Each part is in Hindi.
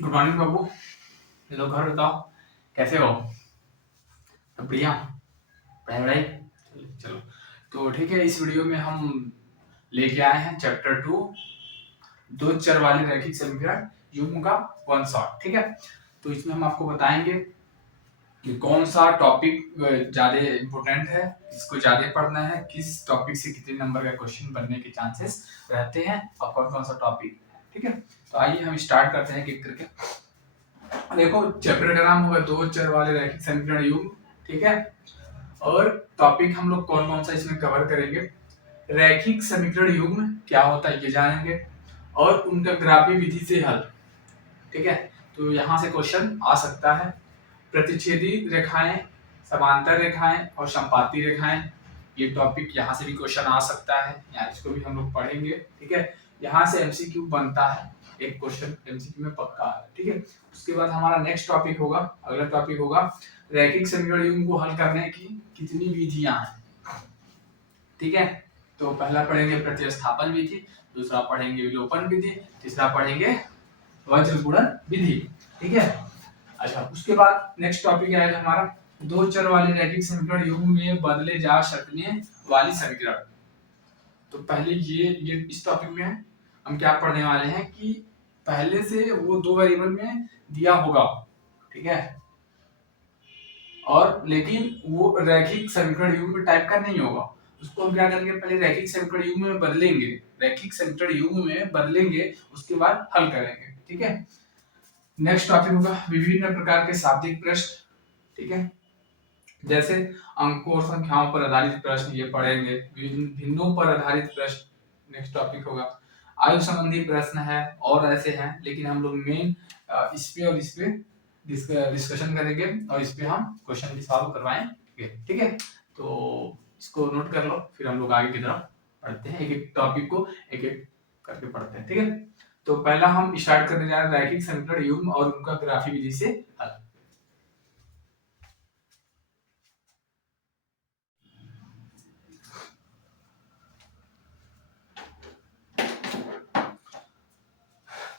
गुड मॉर्निंग बाबू। हेलो, घर बताओ कैसे हो? सब बढ़िया? पढ़ाई वढ़ाई चलो। तो ठीक है, इस वीडियो में हम लेके आए हैं चैप्टर 2, दो चर वाले रैखिक समीकरण युग्म का वन शॉट। ठीक है, तो इसमें हम आपको बताएंगे कि कौन सा टॉपिक ज्यादा इम्पोर्टेंट है, किसको ज्यादा पढ़ना है, किस टॉपिक से कितने नंबर का क्वेश्चन बनने के चांसेस रहते हैं और कौन कौन सा टॉपिक। ठीक है, तो आइए हम स्टार्ट करते हैं एक करके। देखो, चैप्टर का नाम होगा दो चर वाले रैखिक समीकरण युग्म। ठीक है, और टॉपिक हम लोग कौन कौन सा इसमें कवर करेंगे। रैखिक समीकरण युग्म क्या होता है ये जानेंगे, और उनका ग्राफी विधि से हल। ठीक है, तो यहाँ से क्वेश्चन आ सकता है। प्रतिच्छेदी रेखाएं, समांतर रेखाएं और संपाती रेखाएं, ये टॉपिक यहाँ से भी क्वेश्चन आ सकता है, यहाँ इसको भी हम लोग पढ़ेंगे। ठीक है, यहाँ से एमसीक्यू बनता है, एक क्वेश्चन एमसीक्यू में पक्का है। ठीक है, उसके बाद हमारा नेक्स्ट टॉपिक होगा, अगला टॉपिक होगा रैखिक समीकरण युग्म को हल करने की कितनी विधियां हैं। ठीक है, तो पहला पढ़ेंगे प्रतिस्थापन विधि, दूसरा पढ़ेंगे विलोपन विधि, तीसरा पढ़ेंगे वज्र गुणन विधि। ठीक है, अच्छा, उसके बाद नेक्स्ट टॉपिक आएगा हमारा दो चर वाले रैखिक समीकरण युग्म में बदले जा सकने वाली समीकरण। तो पहले ये इस टॉपिक में हम क्या पढ़ने वाले हैं कि पहले से वो दो वेरिएबल में दिया होगा। ठीक है, और लेकिन वो रैखिक समीकरण युग्म में टाइप का नहीं होगा, उसको हम क्या करेंगे, पहले रैखिक समीकरण युग्म में बदलेंगे, रैखिक समीकरण युग्म में बदलेंगे, उसके बाद हल करेंगे। ठीक है, नेक्स्ट टॉपिक होगा विभिन्न प्रकार के शाब्दिक प्रश्न। ठीक है, जैसे अंकों और संख्याओं पर आधारित प्रश्न ये पढ़ेंगे, भिन्नों पर आधारित प्रश्न नेक्स्ट टॉपिक होगा, आयु संबंधी प्रश्न है और ऐसे हैं, लेकिन हम लोग मेन इस पे और इस पे डिस्कशन करेंगे और इस पे हम क्वेश्चन भी सॉल्व करवाएंगे। ठीक है, तो इसको नोट कर लो, फिर हम लोग आगे की तरफ पढ़ते हैं, एक एक टॉपिक को एक एक करके पढ़ते हैं। ठीक है, तो पहला हम स्टार्ट करने जा रहे हैं रैखिक समीकरण युग्म और उनका ग्राफी विधि से हल।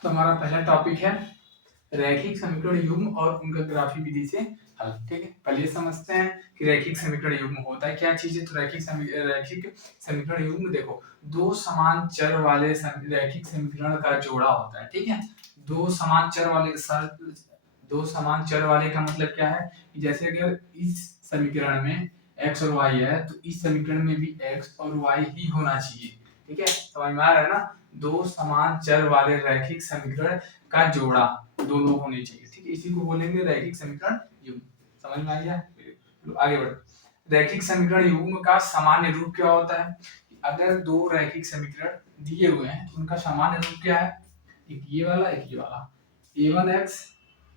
तो हमारा पहला टॉपिक है रैखिक समीकरण युग्म और उनका ग्राफी विधि से हल। ठीक है, पहले समझते हैं कि रैखिक समीकरण युग्म होता है क्या चीज है। तो रैखिक समीकरण युग्म देखो, दो समान चर वाले रैखिक समीकरण का जोड़ा होता है। ठीक है, दो समान चर वाले दो समान चर वाले का मतलब क्या है कि जैसे अगर इस समीकरण में x और y है, तो इस समीकरण में भी x और y ही होना चाहिए। ठीक है, समझ में आ रहा है ना, दो समान चर वाले रैखिक समीकरण का जोड़ा दोनों होने चाहिए। ठीक है, इसी को बोलेंगे रैखिक समीकरण युग्म। समझ में आ गया, आगे बढ़ते। रैखिक समीकरण युग्म का सामान्य रूप क्या होता है, अगर दो रैखिक समीकरण दिए हुए हैं तो उनका सामान्य रूप क्या है, एक ये वाला एक ये वाला, a1x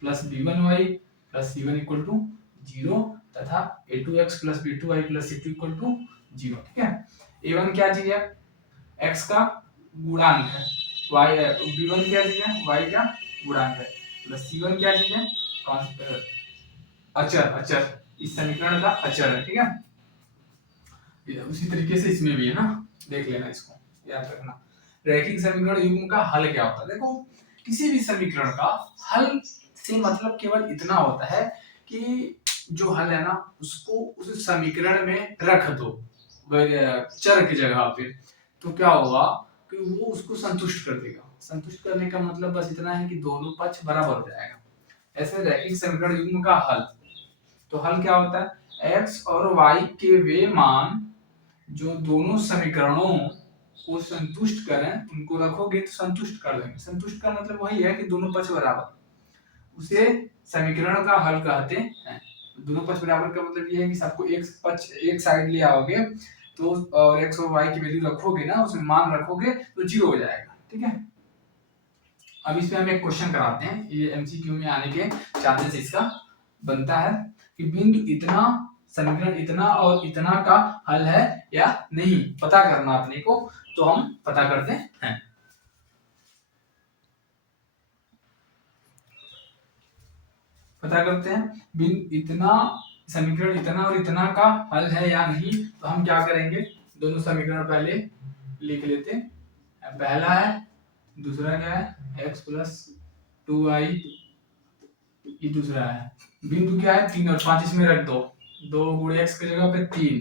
plus b1y plus c1 equal to 0 तथा a2x plus b2y plus c2 equal to 0। ठीक है, a1 क्या चीज है, x का गुणांक है, y b1 क्या चीज है, y का गुणांक है, प्लस c1 क्या चीज है, अचर, अचर इस समीकरण का अचर है। ठीक है, उसी तरीके से इसमें भी है ना, देख लेना, इसको याद रखना। रैखिक समीकरण युग्म का हल क्या होता है, देखो किसी भी समीकरण का हल से मतलब केवल इतना होता है कि जो हल है ना उसको उस समीकरण में रख दो चर की जगह पे, तो क्या होगा कि वो उसको संतुष्ट कर देगा। संतुष्ट करने का मतलब बस इतना है कि दोनों पक्ष बराबर हो जाएगा। ऐसे रैखिक समीकरण युग्म का हल, तो हल क्या होता है, x और y के वे मान जो दोनों समीकरणों को संतुष्ट करें उनको रखोगे तो संतुष्ट कर देंगे। संतुष्ट का मतलब वही है कि दोनों पक्ष बराबर, उसे समीकरण का हल कहते हैं। दोनों पक्ष बराबर का मतलब ये है कि सबको एक पक्ष एक साइड ले आओगे तो और x और y की वैल्यू रखोगे ना, उसमें मान रखोगे तो 0 हो जाएगा। ठीक है, अब इस पे हम एक क्वेश्चन कराते हैं, ये एमसीक्यू में आने के चांसेस इसका बनता है कि बिंदु इतना, समीकरण इतना और इतना का हल है या नहीं, पता करना अपने को। तो हम पता करते हैं, पता करते हैं बिंदु इतना, समीकरण इतना और इतना का हल है या नहीं। तो हम क्या करेंगे, दोनों समीकरण पहले लिख लेते हैं। पहला है, दूसरा क्या है, x प्लस 2i, ये दूसरा है। बिंदु क्या है 3 और 5, इसमें रख दो। 2 गुणे x की जगह पे 3,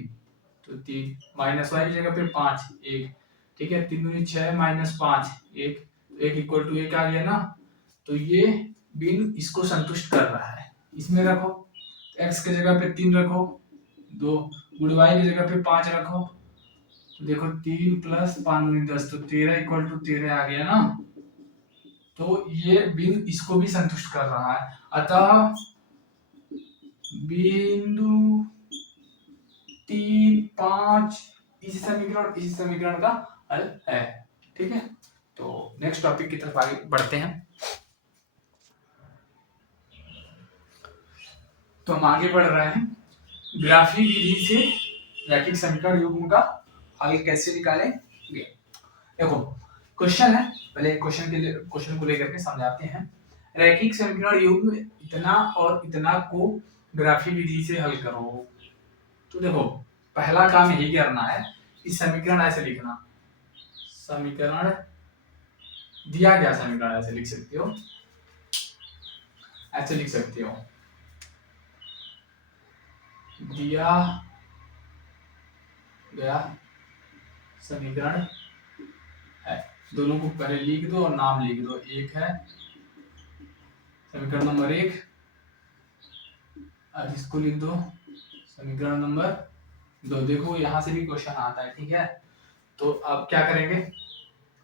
तो 3 माइनस y की जगह पे 5 1, ठीक है। 3 दूनी 6 माइनस 5 1, तो 1 इक्वल टू 1 आ गया ना। तो ये बिंदु इसको संतुष्ट कर रहा है। इसमें रखो, x की जगह पे 3 रखो, 2 गुणे y की जगह पे 5 रखो, तो देखो 3 प्लस 5 दूनी 10, तो 13 इक्वल टू 13 आ गया ना। तो ये बिंदु इसको भी संतुष्ट कर रहा है, अतः बिंदु 3 5 इस समीकरण का हल है, ठीक है। तो नेक्स्ट टॉपिक की तरफ आगे बढ़ते हैं। तो हम आगे बढ़ रहे हैं, ग्राफी विधि से रैखिक समीकरण युग्म का हल कैसे निकालेंगे। देखो क्वेश्चन है, पहले क्वेश्चन को लेकर के समझाते हैं। रैखिक समीकरण युग्म इतना और इतना को ग्राफी विधि से हल करो। तो देखो पहला काम यही करना है, इस समीकरण ऐसे लिखना, समीकरण दिया गया समीकरण ऐसे लिख सकते हो, ऐसे लिख सकते हो, दिया गया समीकरण है। दोनों को पहले लिख दो और नाम लिख दो। एक है समीकरण नंबर 1 और इसको लिख दो समीकरण नंबर 2। देखो यहाँ से भी क्वेश्चन आता है, ठीक है। तो अब क्या करेंगे,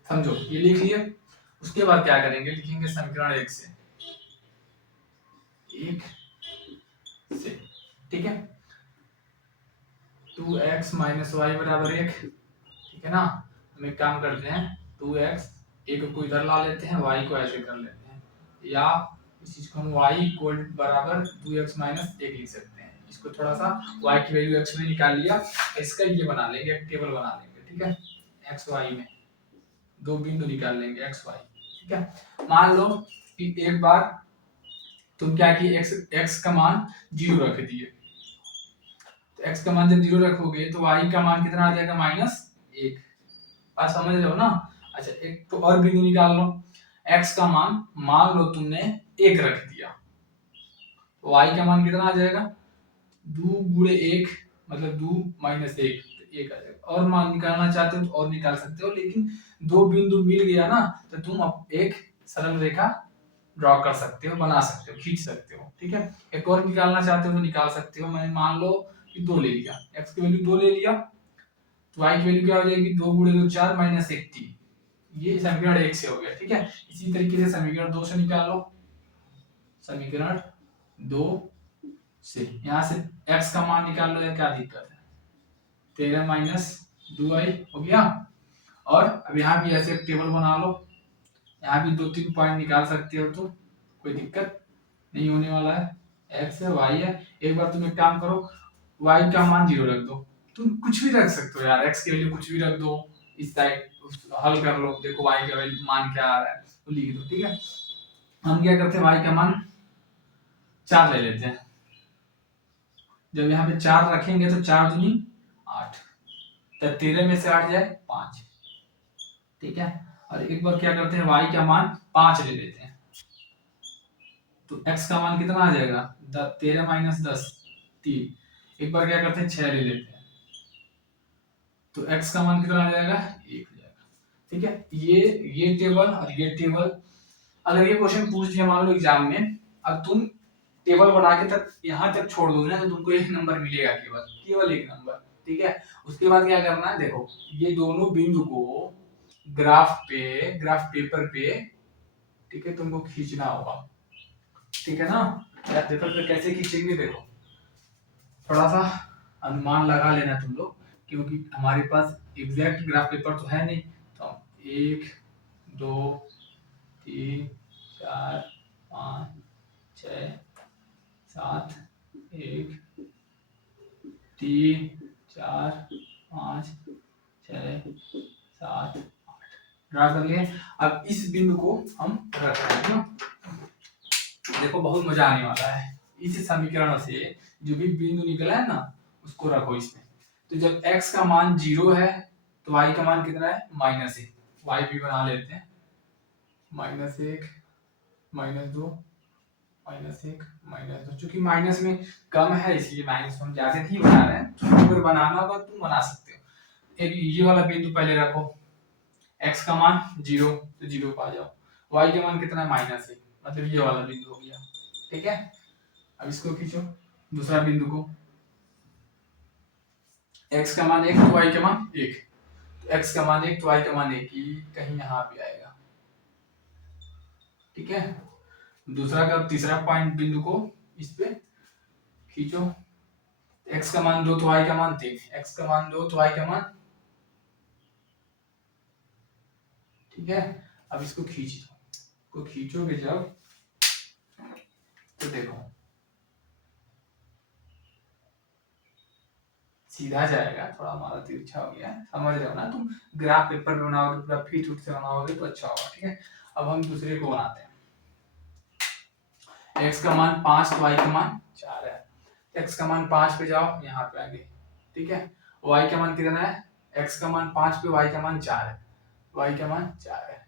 समझो ये लिख लिए, उसके बाद क्या करेंगे, लिखेंगे समीकरण 1 से, ठीक है। 2x माइनस वाई बराबर 1, ठीक है ना। हम एक काम करते हैं, 2x एक को इधर ला लेते हैं, y को ऐसे कर लेते हैं, या इस चीज को हम y इक्वल बराबर 2x माइनस 1 लिख सकते हैं। इसको थोड़ा सा y की वैल्यू x में निकाल लिया, इसका ये बना लेंगे, एक टेबल बना लेंगे, ठीक है। x y में दो बिंदु निकाल लेंगे x y, ठीक है। मान लो कि एक बार तुम क्या किए, x का मान 0 रख दिए, तो x का मान जब 0 रखोगे तो y का मान कितना आ जाएगा, -1। बात समझ रहे हो ना। अच्छा एक तो और बिंदु निकाल लो, x का मान लो तुमने 1 रख दिया, तो y का मान कितना आ जाएगा, 2 गुणे 1 मतलब 2 माइनस 1, तो 1 आ जाएगा। और मान निकालना चाहते हो तो और निकाल सकते हो, लेकिन दो बिंदु मिल गया ना, तो तुम अब एक सरल रेखा ड्रॉ कर सकते हो, बना सकते हो, खींच सकते हो, ठीक है। एक और निकालना चाहते हो तो निकाल सकते हो। मैंने मान लो कि 2 ले लिया, x की वैल्यू 2 ले लिया, तो y की वैल्यू क्या हो जाएगी, 2 गुणे 2 4 माइनस 1 3। ये समीकरण 1 से हो गया, ठीक है। इसी तरीके से समीकरण 2 से निकाल लो, समीकरण 2 से यहाँ से x का मान निकाल लो, या क्या दिक्कत है, 13 माइनस 2i हो गया। और अब यहाँ भी ऐसे एक टेबल बना लो, यहाँ भी 2-3 पॉइंट निकाल सकते हो, तो कोई दिक्कत नहीं होने वाला है। x है, y है, एक बार तुम एक काम करो, y का मान 0 रख दो, तुम कुछ भी रख सकते हो यार, x की वैल्यू कुछ भी रख दो, इस साइड हल कर लो, देखो y का वैल्यू मान क्या आ रहा है तो लिख दो, ठीक है। हम क्या करते हैं, y का मान 4 ले लेते हैं, जब यहाँ पे 4 रखेंगे तो 4 दूनी 8, तब 13 में से 8 जाए 5, ठीक है। और एक बार क्या करते हैं, y का मान 5 ले लेते हैं, तो x का मान कितना आ जाएगा, 13 माइनस 10 3। एक बार क्या करते हैं, 6 ले लेते हैं, तो x का मान कितना आ जाएगा, 1 हो जाएगा, ठीक है। ये टेबल और ये टेबल, अगर ये क्वेश्चन पूछ दिया मान लो एग्जाम में, अब तुम टेबल बना के तक यहाँ तक छोड़ दो ना, तो तुमको 1 नंबर मिलेगा, केवल 1 नंबर, ठीक है। उसके बाद क्या करना है, देखो ये दोनों बिंदु को ग्राफ पेपर पे, ठीक है, तुमको खींचना होगा, ठीक है ना। ग्राफ पेपर पे कैसे खींचेंगे, देखो थोड़ा सा अनुमान लगा लेना तुम लोग, क्योंकि हमारे पास एग्जैक्ट ग्राफ पेपर तो है नहीं। तो 1 2 3 4 5 6 7 1 3 4 5 6 7 8 ड्रा कर लिए। अब इस बिंदु को हम रख रहे हैं ना, देखो बहुत मजा आने वाला है। इस समीकरण से जो भी बिंदु निकला है ना, उसको रखो इसमें। तो जब x का मान 0 है तो y का मान कितना है, -1। y भी बना लेते हैं, -1 -2 -1 -2, चूंकि माइनस में कम है इसलिए माइनस हम ज्यादा नहीं बना रहे हैं। तो अगर बनाना होगा तुम बना सकते हो। एक ये वाला बिंदु पहले रखो, x का मान 0 तो 0 पे आ जाओ, y का मान कितना है -1, मतलब ये वाला बिंदु हो गया। ठीक है, अब इसको खींचो दूसरा बिंदु को, x का मान 1 तो y का मान 1, तो x का मान 1 तो y का मान 1, ये कहीं यहाँ पे आएगा। ठीक है, दूसरा का तीसरा पॉइंट बिंदु को इस पे खींचो, x का मान 2 तो y का मान 3, x का मान 2 तो y का मान, ठीक है। अब इसको खींचोगे जब तो देखो सीधा जाएगा, थोड़ा हमारा तिरछा हो गया है, समझ रहे हो ना तुम। ग्राफ पेपर में बनाओगे पूरा फीट उठ से बनाओगे तो अच्छा होगा। ठीक है, अब हम दूसरे को बनाते हैं। x का मान 5 तो y का मान 4 है, x का मान 5 पे जाओ, यहाँ पे आगे। ठीक है, y का मान कितना है, x का मान 5 पे y का मान 4 है, y का मान 4 है,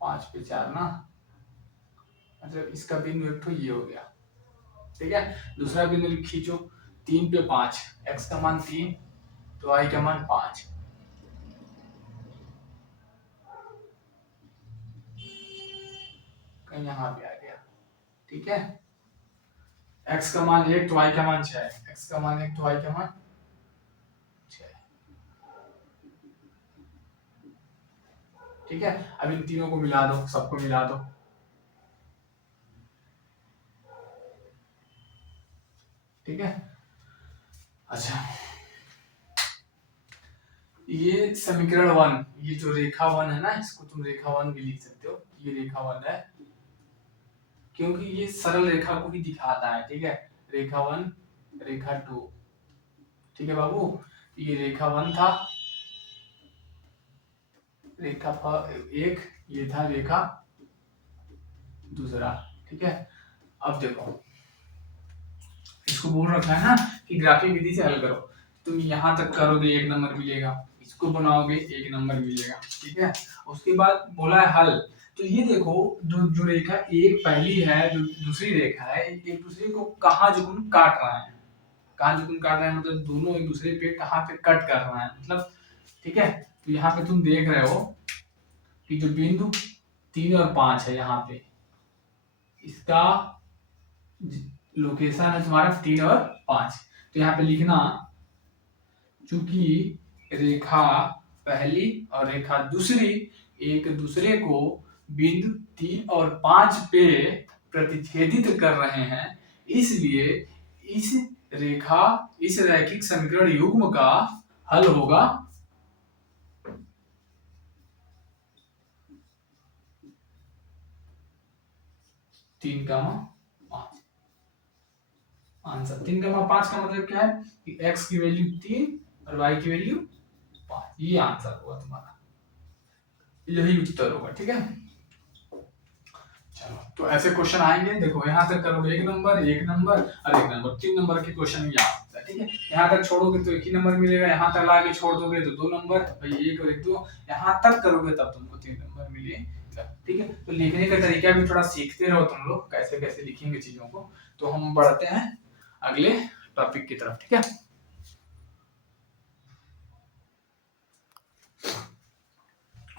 5 पे 4 ना, मतलब इसका बिंदु एक तो ये हो गया। ठीक है, दूसरा बिंदु खींचो 3 पे 5, x का मान 3 तो y का मान 5, कहीं यहाँ पे आ गया। ठीक है, x का मान 1 तो y का मान 6, x का मान 1 तो y का मान 6। ठीक है, अब इन तीनों को मिला दो, सबको मिला दो। ठीक है, अच्छा ये समीकरण 1, ये जो रेखा 1 है ना, इसको तुम रेखा 1 भी लिख सकते हो, ये रेखा 1 है, क्योंकि ये सरल रेखा को ही दिखाता है। ठीक है, रेखा 1 रेखा 2, ठीक है बाबू, ये रेखा 1 था, रेखा 1, ये था रेखा दूसरा। ठीक है, अब देखो इसको बोल रखा है ना कि ग्राफिक विधि से हल करो, तुम यहाँ तक करोगे 1 नंबर मिलेगा, इसको बनाओगे 1 नंबर मिलेगा। ठीक है, उसके बाद बोला है हल, तो ये देखो जो रेखा एक पहली है, जो दूसरी रेखा है, एक दूसरे को कहाँ जुगनू काट रहा है, कहाँ जुगनू काट रहा है, मतलब दोनों एक दूसरे पे कहाँ पे कट कर रहा है, मतलब। ठीक है, तो यहाँ पे तुम देख रहे हो कि जो बिंदु 3 और 5 है, यहाँ पे इसका लोकेशन है तुम्हारा 3 और 5, तो यहाँ पे लिखना चूंकि रेखा पहली और रेखा दूसरी एक दूसरे को बिंदु 3 और 5 पे प्रतिच्छेदित कर रहे हैं, इसलिए इस इस रैखिक समीकरण युग्म का हल होगा 3, 5। आंसर 3, 5 का मतलब क्या है कि x की वैल्यू 3 और y की वैल्यू 5, ये आंसर होगा तुम्हारा, यही उत्तर होगा। ठीक है, चलो तो ऐसे क्वेश्चन आएंगे, देखो यहाँ तक करोगे 1 नंबर और 1 नंबर, 3 नंबर के क्वेश्चन याद है। ठीक है, यहाँ तक छोड़ोगे तो 1 ही नंबर मिलेगा, यहाँ तक लाके छोड़ दोगे तो 2 नंबर, भाई 1 और 1 2, यहाँ तक करोगे तब तुमको 3 नंबर मिलेगा। ठीक है, तो लिखने का तरीका भी थोड़ा सीखते रहो तुम लोग, कैसे कैसे लिखेंगे चीजों को। तो हम बढ़ते हैं अगले टॉपिक की तरफ। ठीक है,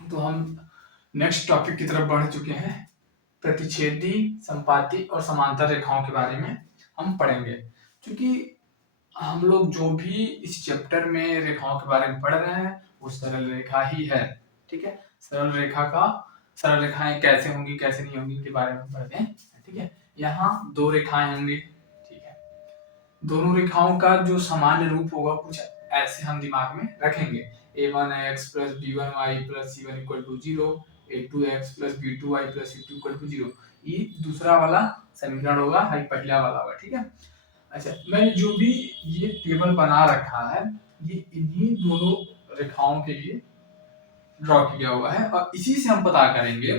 तो हम नेक्स्ट टॉपिक की तरफ बढ़ चुके हैं, प्रतिच्छेदी संपाती और समांतर रेखाओं के बारे में हम पढ़ेंगे। क्योंकि हम लोग जो भी इस चैप्टर में रेखाओं के बारे में पढ़ रहे हैं वो सरल रेखा ही है। ठीक है, सरल रेखाएं कैसे होंगी कैसे नहीं होंगी के बारे में पढ़ते हैं। ठीक है, यहाँ 2 रेखाएं होंगी। ठीक है, दोनों रेखाओं का जो सामान्य रूप होगा कुछ ऐसे हम दिमाग में रखेंगे, a1x plus b1y plus c1 equal to 0, a2x plus b2y plus c2 equal to 0, ये दूसरा वाला समीकरण होगा, हाई पहला वाला होगा। ठीक है, अच्छा मैंने जो भी ये टेबल बना रखा है ये इन्हीं दोनों रेखाओं के लिए ड्रॉ किया हुआ है, और इसी से हम पता करेंगे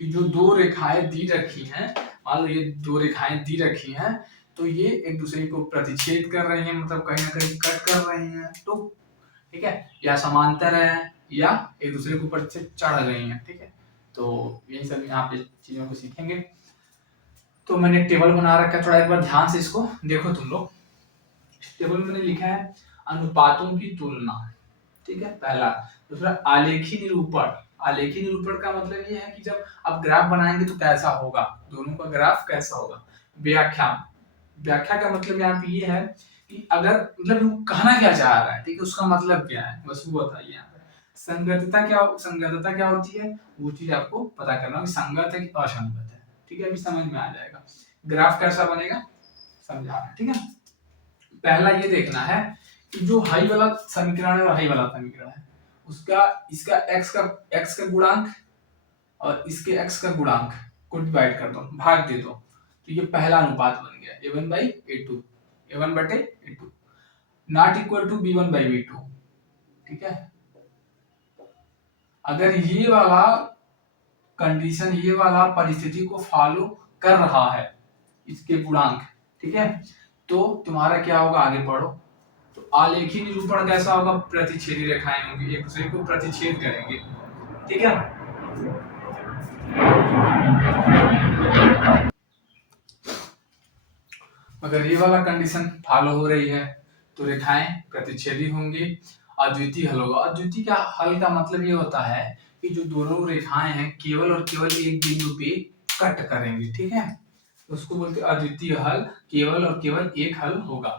कि जो 2 रेखाएं दी रखी हैं, मान लो ये 2 रेखाएं दी रखी हैं, तो ये एक दूसरे को प्रतिच्छेद कर रही हैं, मतलब कहीं ना कहीं कट कर रही हैं, तो ठीक है, या समांतर है या एक दूसरे के ऊपर से चढ़ गई हैं, ठीक है। तो यही सब यहाँ पे चीजों को सीखेंगे। तो मैंने एक टेबल बना रखा है, थोड़ा एक बार ध्यान से इसको देखो तुम लोग। इस टेबल में मैंने लिखा है अनुपातों की तुलना, ठीक है, पहला। दूसरा आलेखी निरूपण। आलेखी निरूपण का मतलब ये है कि जब आप ग्राफ बनाएंगे तो कैसा होगा, दोनों का ग्राफ कैसा होगा। व्याख्या। व्याख्या का मतलब यहाँ पे ये है कि अगर मतलब वो कहना क्या चाह रहा है, ठीक है, उसका मतलब क्या है, बस वो बताइए यहाँ पे। संगतता क्या होती है, वो चीज आपको पता करना कि संगत है कि असंगत है, ठीक है, अभी समझ में आ जाएगा। ग्राफ कैसा बनेगा समझा रहे हैं, ठीक है। पहला ये देखना है कि जो हाई वाला समीकरण है और हाई वाला समीकरण है, उसका इसका x का गुणांक और इसके x का गुणांक को डिवाइड कर दो, भाग दे दो, तो ये पहला अनुपात बन गया a1/a2, a1/a2 not equal to b1/b2, ठीक है। अगर ये वाला कंडीशन, ये वाला परिस्थिति को फॉलो कर रहा है, इसके गुणांक, ठीक है, तो तुम्हारा क्या होगा, आगे पढ़ो। तो आलेखी निरूपण कैसा होगा, प्रतिच्छेदी रेखाएं होंगी, एक दूसरे को प्रतिच्छेद करेंगे, ठीक है। अगर ये वाला कंडीशन फॉलो हो रही है तो रेखाएं प्रतिच्छेदी होंगी, अद्वितीय हल होगा। अद्वितीय का हल का मतलब ये होता है कि जो दोनों रेखाएं हैं केवल और केवल एक बिंदु पे कट करेंगे, ठीक है, तो उसको बोलते हैं अद्वितीय हल, केवल और केवल एक हल होगा।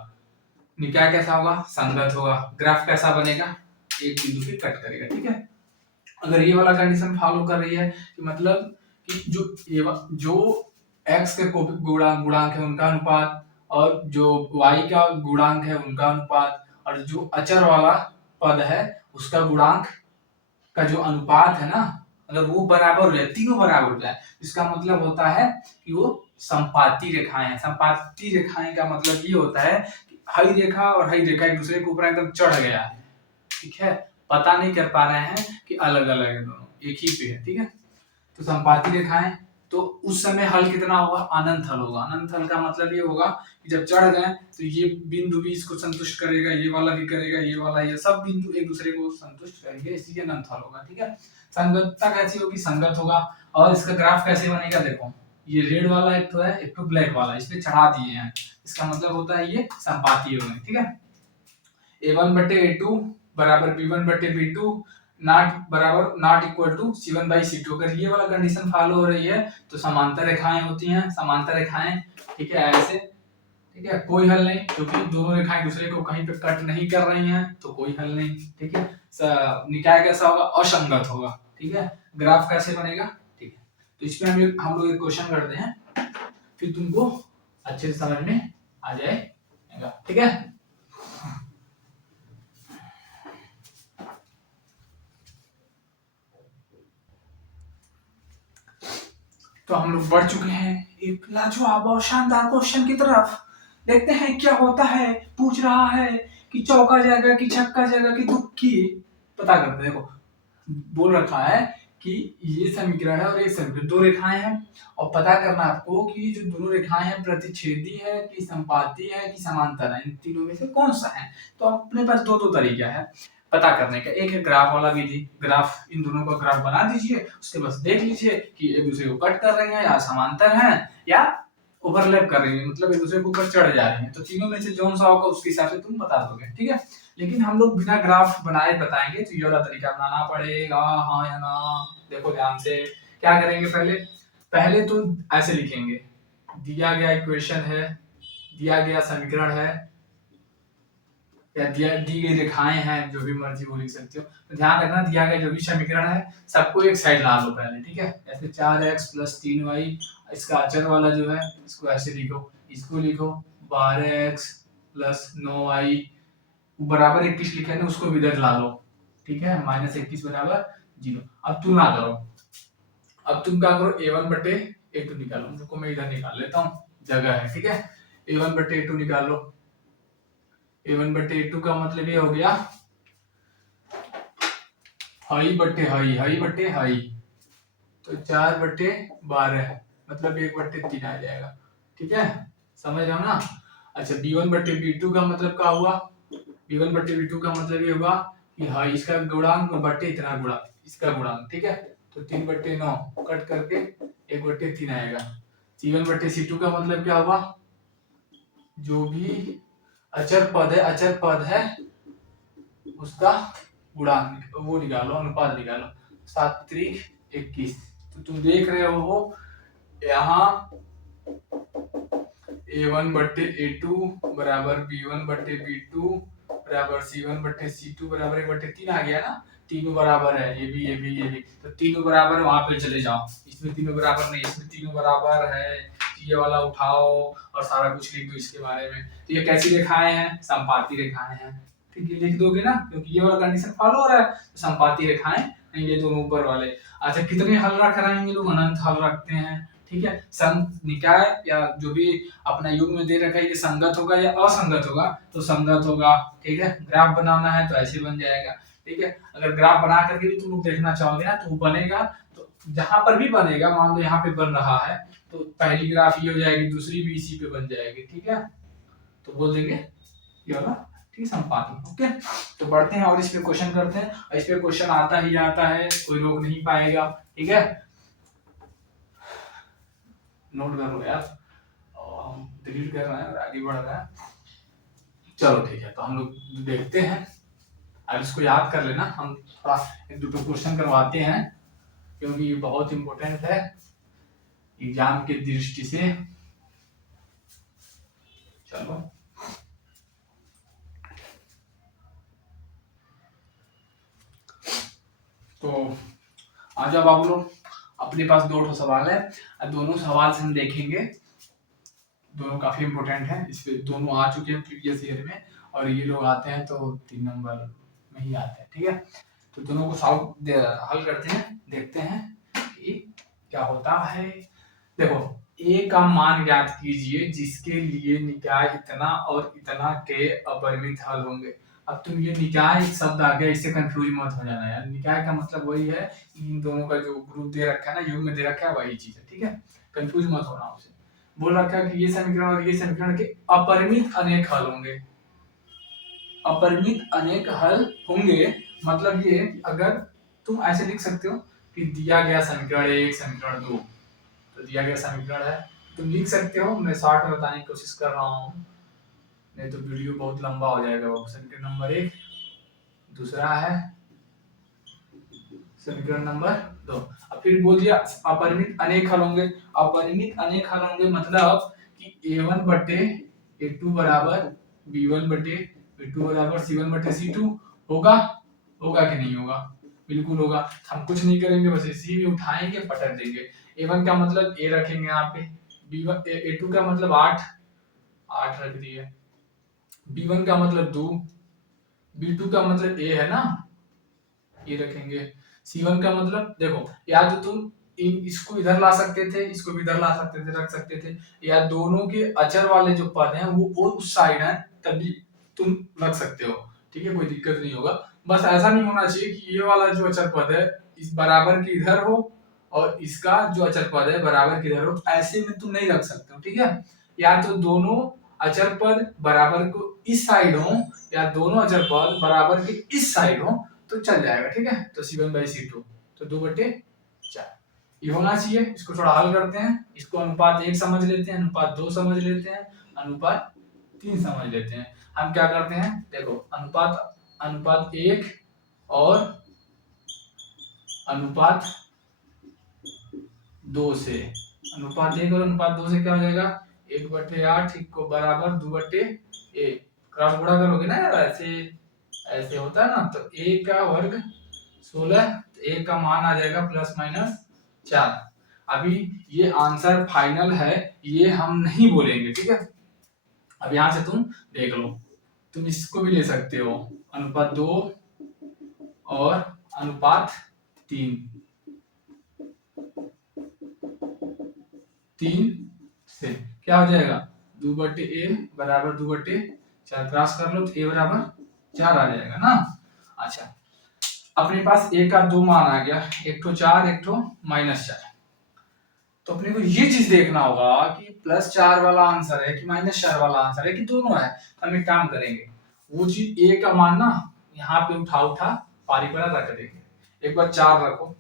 निकाय कैसा होगा, संगत होगा। ग्राफ कैसा बनेगा, एक बिंदु पे कट करेगा, ठीक है। अगर ये वाला कंडीशन फॉलो कर रही है कि मतलब कि जो x के गुणांक है उनका अनुपात और जो y का गुणांक है उनका अनुपात और जो अचर वाला पद है उसका गुणांक का जो अनुपात है ना, अगर वो बराबर हो जाए, तीनों बराबर हो जाए, इसका मतलब होता है कि वो संपाती रेखाएं हैं। संपाती रेखाएं का मतलब ये होता है कि हई रेखा और हई रेखा एक दूसरे के ऊपर एकदम चढ़ गया है, ठीक है, पता नहीं कर पा रहे हैं कि अलग अलग है, दोनों एक ही पे है, ठीक है। तो संपाती रेखाएं, तो उस समय हल कितना होगा, अनंत हल होगा। अनंत हल का मतलब ये होगा कि जब चढ़ गए तो ये बिंदु भी इसको संतुष्ट करेगा, ये वाला भी करेगा, ये वाला, ये सब बिंदु एक दूसरे को संतुष्ट करेंगे, इसलिए अनंत हल होगा, ठीक है। संगतता कैसी होगी, संगत होगा। और इसका ग्राफ कैसे बनेगा, देखो ये रेड वाला एक तो है, एक तो ब्लैक वाला, इस पे चढ़ा दिए हैं, इसका मतलब होता है ये संपाती होंगे, ठीक है। a1/a2 बराबर b1/b2 not equal to c1/c2। अगर ये वाला कंडीशन फॉलो हो रही है तो समांतर रेखाएं होती हैं, समांतर रेखाएं, ठीक है, ऐसे, ठीक है, कोई हल नहीं, क्योंकि दोनों रेखाएं दूसरे को कहीं पे कट नहीं कर रही हैं, तो कोई हल नहीं, ठीक है। निकाय कैसा होगा, असंगत होगा, ठीक है। ग्राफ कैसे बनेगा, ठीक है। तो इसमें हम लोग एक क्वेश्चन करते हैं, फिर तुमको अच्छे से समझ में आ जाएगा, ठीक है। तो हम लोग बढ़ चुके हैं एक लाजवाब और शानदार क्वेश्चन की तरफ। देखते हैं क्या होता है। पूछ रहा है कि चौका जाएगा कि छक्का जाएगा कि तुक्की, पता करते हैं। देखो बोल रखा है कि ये समीकरण है और ये समीकरण, दो रेखाएं हैं और पता करना आपको कि जो दोनों रेखाएं हैं प्रतिच्छेदी है कि संपाती है कि समांतर है, इन तीनों में से कौन सा है। तो अपने पास दो तरीका है पता करने का। एक है ग्राफ वाला विधि, ग्राफ, इन दोनों का ग्राफ बना दीजिए, उसके बस देख लीजिए कि एक दूसरे को कट कर रहे हैं या समांतर हैं या ओवरलैप कर रही है, मतलब एक दूसरे के ऊपर चढ़ जा रही है। तो तीनों में से जो सा होगा उसके हिसाब से तुम बता दोगे, ठीक है। लेकिन हम लोग बिना ग्राफ बनाए बताएंगे, तो ये वाला तरीका बनाना पड़ेगा, हाँ या ना। देखो ध्यान से क्या करेंगे, पहले तो ऐसे लिखेंगे, दिया गया इक्वेशन है, दिया गया समीकरण है या दी गई रेखाएं हैं, जो भी मर्जी वो लिख सकते हो। तो ध्यान रखना दिया गया जो भी समीकरण है सबको एक साइड ला लो पहले, ठीक है। ऐसे 4x + 3y, इसका अचर वाला जो है इसको ऐसे लिखो, इसको लिखो 12x + 9y बराबर 21 लिखे ना, उसको इधर ला लो, ठीक है, -21 बराबर 0। अब तुलना करो, अब तुम क्या करो, a1/a2 निकालो। रुको मैं इधर निकाल लेता हूँ, जगह है, ठीक है। a1/a2 निकाल लो। a1/a2 का मतलब ये हो गया हाई बट्टे हाई, तो 4/12 मतलब 1/3 आ जाएगा, ठीक है, समझ रहे हो ना। अच्छा b1/b2 का मतलब क्या हुआ, b1/b2 का मतलब ये होगा कि हाँ इसका गुणांक बट्टे इतना गुणा इसका गुणांक, ठीक है। तो 3/9 कट करके 1/3 आएगा। C1/C2 का मतलब क्या हुआ, जो भी अचर पद है उसका गुणांक वो निकालो, अनुपात निकालो। 7×21। तो तुम देख रहे हो यहाँ A1/A2 बराबर B1/B2 बराबर C1/C2 बराबर 1/3 आ गया ना। तीनों बराबर है, ये भी। तो तीनों बराबर वहां पे चले जाओ, इसमें तीनों बराबर नहीं, इसमें तीनों बराबर है। ये वाला उठाओ और सारा कुछ लिख दो इसके बारे में। तो ये कैसी रेखाएं हैं, समपाती रेखाएं हैं, ठीक है। लिख दोगे ना, क्योंकि ये वाला कंडीशन फॉलो हो रहा है। तो समपाती रेखाएं ये दोनों ऊपर वाले। अच्छा, कितने हल रख रहे हैं ये लोग, अनंत हल रखते हैं, ठीक है। निकाय या जो भी अपना युग में दे रखा है, ये संगत होगा या असंगत होगा, तो संगत होगा, ठीक है। ग्राफ बनाना है तो ऐसे बन जाएगा, ठीक है। अगर ग्राफ बना करके भी तुम लोग देखना चाहोगे ना, तो बनेगा। तो जहां पर भी बनेगा, मान लो यहाँ पे बन रहा है, तो पहली ग्राफ ये हो जाएगी, दूसरी भी इसी पे बन जाएगी, ठीक है। तो बोल देंगे ये वाला, ठीक है, संपाती। ओके, तो बढ़ते हैं और इस पे क्वेश्चन करते हैं। इस पे क्वेश्चन आता ही आता है, कोई रोक नहीं पाएगा, ठीक है। नोट कर लो यार, हम डिलीट कर रहे हैं और आगे बढ़ रहे हैं। चलो ठीक है, तो हम लोग देखते हैं, अब इसको याद कर लेना। हम थोड़ा एक दो क्वेश्चन करवाते हैं, क्योंकि ये बहुत इंपॉर्टेंट है एग्जाम की दृष्टि से। चलो, तो आ जाओ बाबू लोग, अपने पास 2 सवाल है। दोनों सवाल से हम देखेंगे, दोनों काफी इंपॉर्टेंट है। इस पे दोनों आ चुके हैं प्रीवियस ईयर में, और ये लोग आते हैं तो 3 नंबर में ही आते हैं, ठीक है। तो दोनों को हल करते हैं, देखते हैं कि क्या होता है। देखो, ए का मान ज्ञात कीजिए जिसके लिए निकाय इतना और इतना के अपरिमित हल होंगे। अब तुम ये निकाय शब्द आ गया, इससे कंफ्यूज मत हो जाना यार। निकाय का मतलब वही है, इन दोनों का जो ग्रुप दे रखा है ना, युग में दे रखा है, वही चीज है, ठीक है। कंफ्यूज मत होना उससे। बोल रखा है कि ये समीकरण और ये समीकरण के अपरिमित अनेक हल होंगे। अपरिमित अनेक हल होंगे मतलब ये, अगर तुम ऐसे लिख सकते हो कि दिया गया समीकरण 1 समीकरण 2, तो दिया गया समीकरण है, तुम लिख सकते हो। मैं शॉर्ट में बताने की कोशिश कर रहा हूँ, नहीं तो वीडियो बहुत लंबा हो जाएगा। वो समीकरण नंबर 1, दूसरा है समीकरण नंबर 2। अब फिर बोल दिया अपरिमित अनेक हल होंगे। अपरिमित अनेक हल होंगे मतलब कि A1/A2 बराबर B1/B2 बराबर C1/C2 होगा। होगा कि नहीं होगा? बिल्कुल होगा। हम कुछ नहीं करेंगे, बस इसी में उठाएंगे, पटक देंगे। A1 का मतलब A रखेंगे यहाँ पे, B1 A2 का मतलब 8 रख दिए, B1 का मतलब 2, B2 का मतलब A है ना, ये रखेंगे। C1 का मतलब देखो, या तो तुम इसको इधर ला सकते थे, इसको भी इधर ला सकते थे, रख सकते थे, या दोनों के अचर वाले जो पद हैं वो उस साइड है, तभी तुम रख सकते हो, ठीक है। कोई दिक्कत नहीं होगा। बस ऐसा नहीं होना चाहिए कि ये वाला जो अचर पद है इस बराबर के इधर हो और इसका जो अचर पद है बराबर के इधर हो, ऐसे में तुम नहीं रख सकते हो, ठीक है। या तो दोनों अचर पद बराबर को इस साइड हो, या दोनों अचर पद बराबर के इस साइड हो, तो चल जाएगा, ठीक है। तो C1/C2 तो 2/4 ये होना चाहिए। इसको थोड़ा हल करते हैं, इसको अनुपात 1 समझ लेते हैं, अनुपात 2 समझ लेते हैं, अनुपात 3 समझ लेते हैं। हम क्या करते हैं, देखो, अनुपात 1 और अनुपात 2 से, अनुपात 1 और अनुपात 2 से क्या हो जाएगा, 1/8 को बराबर 2/1। क्रॉस गुणा करोगे ना यार, ऐसे होता है ना। तो a का वर्ग 16, तो a का मान आ जाएगा ±4। अभी ये आंसर फाइनल है, ये हम नहीं बोलेंगे, ठीक है। अब यहां से तुम देख लो, तुम इसको भी ले सकते हो, अनुपात 2 और अनुपात 3 से क्या हो जाएगा, 2/a बराबर 2/4। क्रॉस कर लो तो a बराबर 4 आ जाएगा ना। अच्छा, अपने पास a का 2 मान आ गया, एक तो 4 एक तो -4। तो अपने को ये चीज देखना होगा कि +4 वाला आंसर है कि -4 वाला आंसर है कि दोनों है। तो हम एक काम करेंगे, वो चीज a का मान ना यहाँ पे उठा पारी पर रख देंगे। एक बार 4 रखो,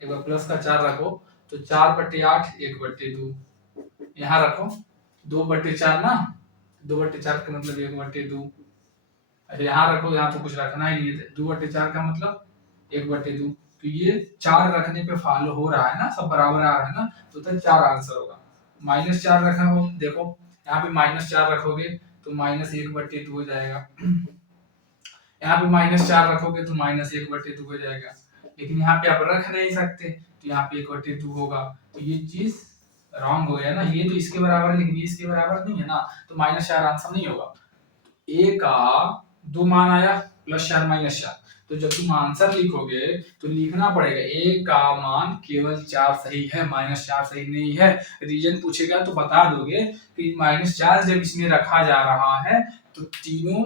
एक बार प्लस का 4 रखो, तो 4/8 1/2 यहाँ रखो, 2/4 ना, 2/4 का मतलब 1/2। अरे यहाँ रखो, यहाँ तो कुछ रखना ही नहीं है, 2/4 का मतलब 1/2। तो ये 4 रखने पे फॉलो हो रहा है ना, सब बराबर आ रहा है ना, तो 4 आंसर होगा। -4 रखा हो, देखो यहाँ पे -4 रखोगे तो -1/2 हो जाएगा। यहाँ पे -4 रखोगे तो -1/2 हो जाएगा। लेकिन यहाँ पे आप रख नहीं सकते, तो यहाँ पे 1/2 होगा। तो ये चीज रॉन्ग हो गया ना, ये तो इसके बराबर है लेकिन ये इसके बराबर नहीं है ना, तो -4 आंसर नहीं होगा। ए का 2 मान आया, +4 -4, तो जब तुम आंसर लिखोगे तो लिखना पड़ेगा ए का मान केवल 4 सही है, -4 सही नहीं है। रीजन पूछेगा तो बता दोगे कि -4 जब इसमें रखा जा रहा है तो तीनों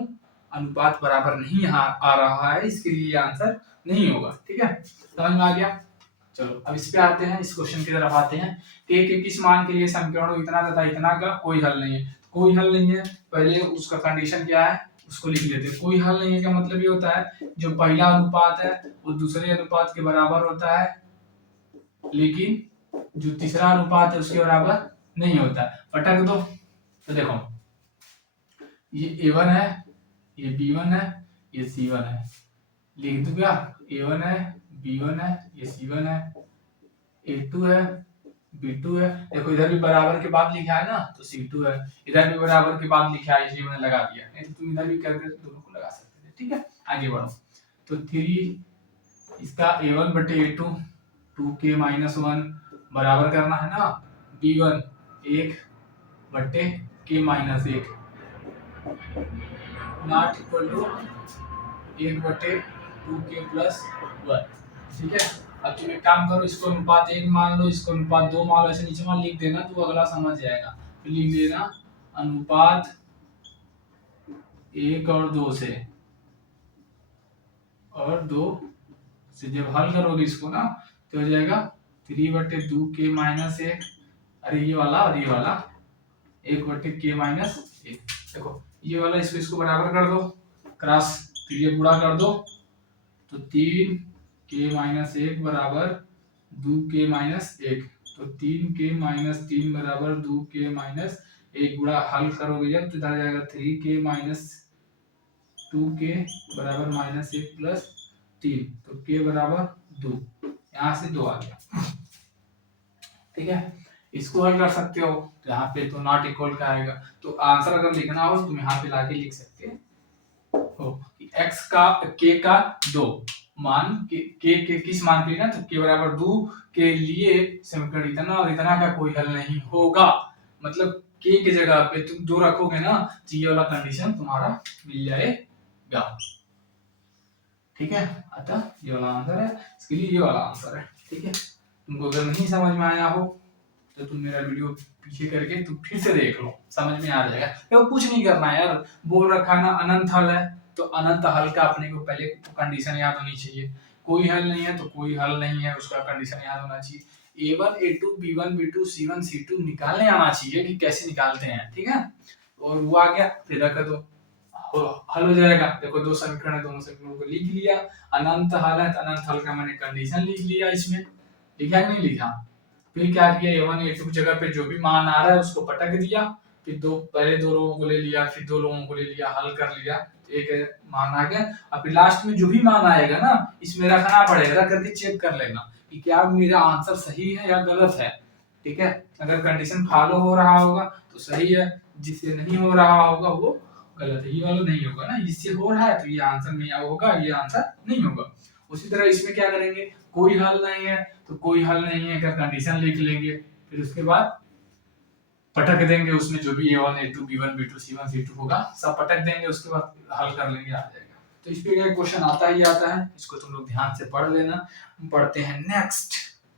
अनुपात बराबर नहीं आ रहा है, इसके लिए आंसर नहीं होगा। ठीक है, समझ में आ गया। चलो अब इस पे आते हैं, इस क्वेश्चन की तरफ आते हैं। के किस मान के लिए समीकरण इतना तथा इतना का कोई हल नहीं है। कोई हल नहीं है, पहले उसका कंडीशन क्या है उसको लिख लेते हैं। कोई हल नहीं है का मतलब ये होता है जो पहला अनुपात है वो दूसरे अनुपात के बराबर होता है, लेकिन जो तीसरा अनुपात है उसके बराबर नहीं होता है। पटक दो तो देखो ये A1 है, ये B1 है, ये C1 है। लिख दो क्या, A1 है, B1 है, ये C1 है, A2 है, B2 है। देखो इधर भी बराबर के बाद लिखा है ना, तो C2 है। इधर भी बराबर के बाद लिखा है इसलिए मैंने लगा दिया, नहीं तो तुम इधर भी करके दोनों को लगा सकते थे। ठीक है, आगे बढ़ो। तो 3 इसका A1/A2 2k-1 बराबर करना है ना B1 1/k-1 not equal to 1/2k+1। ठीक है, अब तुम एक काम करो, इसको अनुपात 1 मान लो, इसको अनुपात 2 मान लो, ऐसे नीचे मान लिख देना तो अगला समझ जाएगा। तो लिख देना अनुपात 1 और 2 से, और 2 से जब हल करोगे इसको ना तो हो जाएगा 3/2k-1। अरे ये वाला और ये वाला 1/k-1। देखो ये वाला इसको बराबर कर दो, क्रॉस, तो ये गुणा कर दो, तो 3k-1 बराबर 2k-1। तो 3k-3 बराबर 2k-1 गुणा हल करोगे जब तो इधर आ जाएगा 3k-2k बराबर -1+3, तो k बराबर 2, यहाँ से 2 आ गया। ठीक है, इसको हल कर सकते हो, तो यहाँ पे तो नॉट इक्वल का आएगा। तो आंसर अगर लिखना हो तो तुम यहाँ पे लाके लिख सकते हो x का k का 2 मान के किस मान के लिए ना, तो k बराबर 2 के लिए समीकरण इतना और इतना का कोई हल नहीं होगा। मतलब k की जगह पे तुम 2 रखोगे ना तो ये वाला कंडीशन तुम्हारा मिल जाएगा। ठीक है, अतः ये वाला आंसर है, इसके लिए ये वाला आंसर है। ठीक है, तुमको अगर नहीं समझ में आया हो तो तुम मेरा वीडियो पीछे करके तुम फिर से देख लो, समझ में आ जाएगा। तो कुछ नहीं करना यार, बोल रखा ना अनंत हल है, तो अनंत हल का अपने को पहले तो कंडीशन याद होनी चाहिए। कोई हल नहीं है तो कोई हल नहीं है, उसका कंडीशन याद होना चाहिए। A1 A2 B1 B2 C1 C2 निकालने आना चाहिए कि कैसे निकालते हैं। ठीक है, और वो आ गया फिर रख दो, हल हो जाएगा। देखो 2 समीकरण है, दोनों समीकरणों को लिख लिया। अनंत हल है तो अनंत हल का मैंने कंडीशन लिख लिया, इसमें लिखा कि नहीं लिखा। फिर क्या किया, A1 A2 की जगह पे जो भी मान आ रहा है उसको पटक दिया, फिर पहले 2 लोगों को ले लिया, फिर 2 लोगों को ले लिया, हल कर लिया, तो एक मान आ गया। अब फिर लास्ट में जो भी मान आएगा ना इसमें रखना पड़ेगा, रख करके चेक कर लेना कि क्या मेरा आंसर सही है या गलत है। ठीक है, अगर कंडीशन फॉलो हो रहा होगा तो सही है, जिससे नहीं हो रहा होगा वो गलत है। ये वाला नहीं होगा ना, इससे हो रहा है तो ये आंसर नहीं होगा, ये आंसर नहीं होगा। उसी तरह इसमें क्या करेंगे, कोई हल नहीं है तो कोई हल नहीं है का कंडीशन लिख लेंगे, फिर उसके बाद पटक देंगे उसमें जो भी A1 A2 B1 B2 C1 C2 होगा सब पटक देंगे, उसके बाद हल कर लेंगे, आ जाएगा। तो इस पे क्वेश्चन आता ही आता है, इसको तुम लोग ध्यान से पढ़ लेना। पढ़ते हैं नेक्स्ट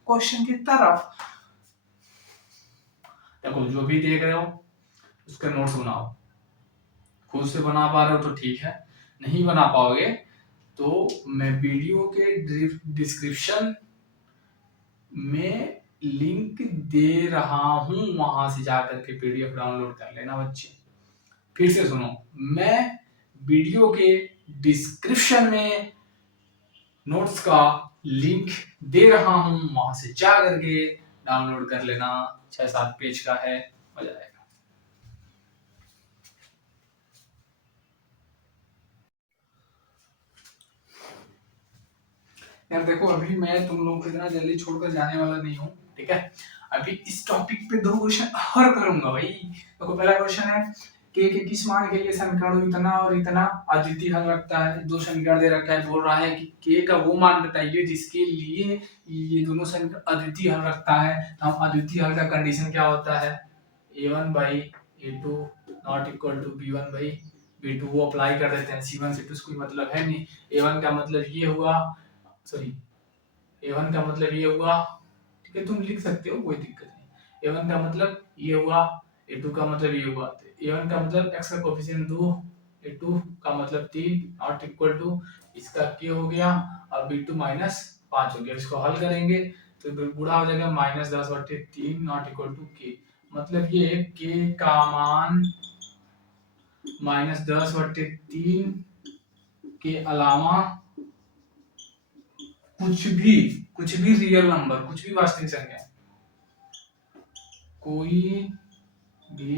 क्वेश्चन की तरफ। देखो जो भी देख रहे हो उसका नोट्स बनाओ, खुद से बना पा रहे हो तो ठीक है, नहीं बना पाओगे तो मैं वीडियो के डिस्क्रिप्शन में लिंक दे रहा हूं, वहां से जाकर के पीडीएफ डाउनलोड कर लेना बच्चे। फिर से सुनो, मैं वीडियो के डिस्क्रिप्शन में नोट्स का लिंक दे रहा हूं, वहां से जा करके डाउनलोड कर लेना। 6-7 पेज का है, मजा आएगा। यार देखो, अभी मैं तुम लोगों को इतना जल्दी छोड़कर जाने वाला नहीं हूँ, ठीक है। अभी इस टॉपिक पे 2 क्वेश्चन और करूंगा भाई। देखो, पहला क्वेश्चन है के किस मान के लिए समीकरण इतना और इतना अद्वितीय हल रखता है। 2 समीकरण दे रखा है, बोल रहा है कि के का वो मान बताइए जिसके लिए ये दोनों समीकरण अद्वितीय हल रखता है। तो हम अद्वितीय हल का कंडीशन क्या होता है, a1/a2 not equal to b1/b2 वो अप्लाई कर देते हैं। c1 से कोई मतलब है नहीं। a1 का मतलब ये हुआ, सॉरी a1 का मतलब ये हुआ, ठीक है, तुम लिख सकते हो, कोई दिक्कत नहीं। a1 का मतलब ये हुआ, a2 का मतलब ये हुआ। तो a1 का मतलब x का कोफिशिएंट 2, a2 का मतलब 3 नॉट इक्वल टू इसका k हो गया और b2 -5 हो गया। इसको हल करेंगे तो गुणा हो जाएगा -10/3 नॉट इक्वल टू k। मतलब ये k का मान -10/3 के अलावा कुछ भी रियल नंबर, कुछ भी वास्तविक संख्या, कोई भी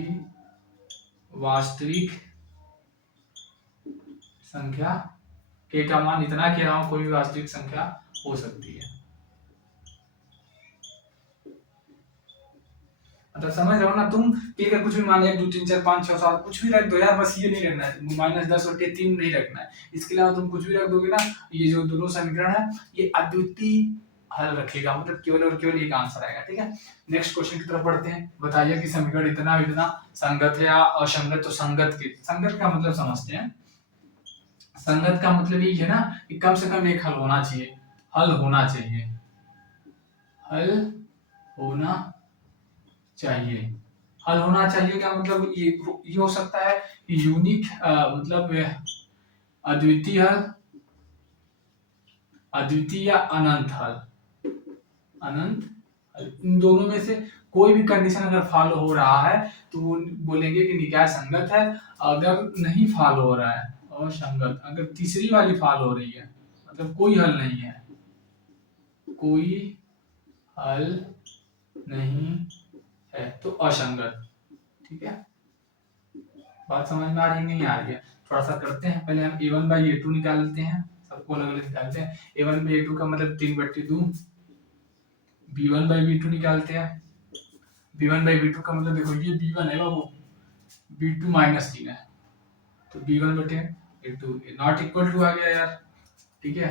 वास्तविक संख्या के का मान इतना के अलावा कोई भी वास्तविक संख्या हो सकती है। मतलब समझ रहे हो ना तुम, के का कुछ भी मान 1 2 3 4 5 6 7 कुछ भी रख दो यार, बस ये नहीं रखना है, -10/3 नहीं रखना है। इसके अलावा तुम कुछ भी रख दोगे ना, ये जो दोनों समीकरण है ये अद्वितीय हल रखेगा, मतलब केवल और केवल एक आंसर आएगा, ठीक है। नेक्स्ट क्वेश्चन की तरफ बढ़ते हैं। बताइए कि समीकरण इतना इतना संगत है या असंगत। तो संगत का मतलब समझते हैं। संगत का मतलब ये है ना कि कम से कम एक हल होना चाहिए, हल होना चाहिए, हल होना चाहिए। हल होना चाहिए का मतलब ये हो सकता है यूनिक, मतलब अद्वितीय हल, अद्वितीय या अनंत हल, अनंत हल। इन दोनों में से कोई भी कंडीशन अगर फॉलो हो रहा है तो वो बोलेंगे कि निकाय संगत है। अगर नहीं फॉलो हो रहा है असंगत, अगर तीसरी वाली फॉलो हो रही है मतलब कोई हल नहीं है, कोई हल नहीं है तो असंगत, ठीक है। बात समझ में आ रही नहीं आ रही है, थोड़ा सा करते हैं। पहले हम a1/a2 निकालते हैं, सबको अलग अलग निकालते हैं। a1/a2 का मतलब 3/2, b1/b2 निकालते हैं। b1/b2 का मतलब देखो ये b1 है बाबू, b2 -3 है, तो b1/a2 नॉट इक्वल टू आ गया यार, ठीक है,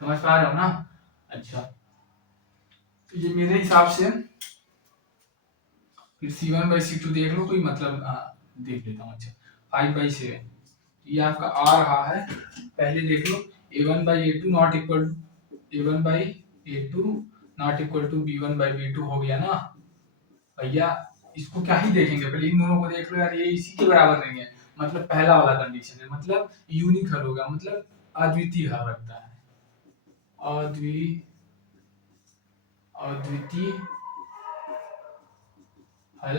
समझ पा रहे हो ना। अच्छा, तो ये मेरे हिसाब से, फिर c1/c2 देख लो, कोई मतलब देख लेता हूँ। अच्छा, 5/7 ये आपका आ रहा है, पहले देख लो। a1/a2 not equal a1/a2 not equal to b1/b2 हो गया ना भैया। इसको क्या ही देखेंगे, पहले इन दोनों को देख लो यार, ये इसी के बराबर नहीं है, मतलब पहला वाला कंडीशन है, मतलब यूनिक हल होगा, मतलब अद्वितीय हल रखता है, अद्वितीय हल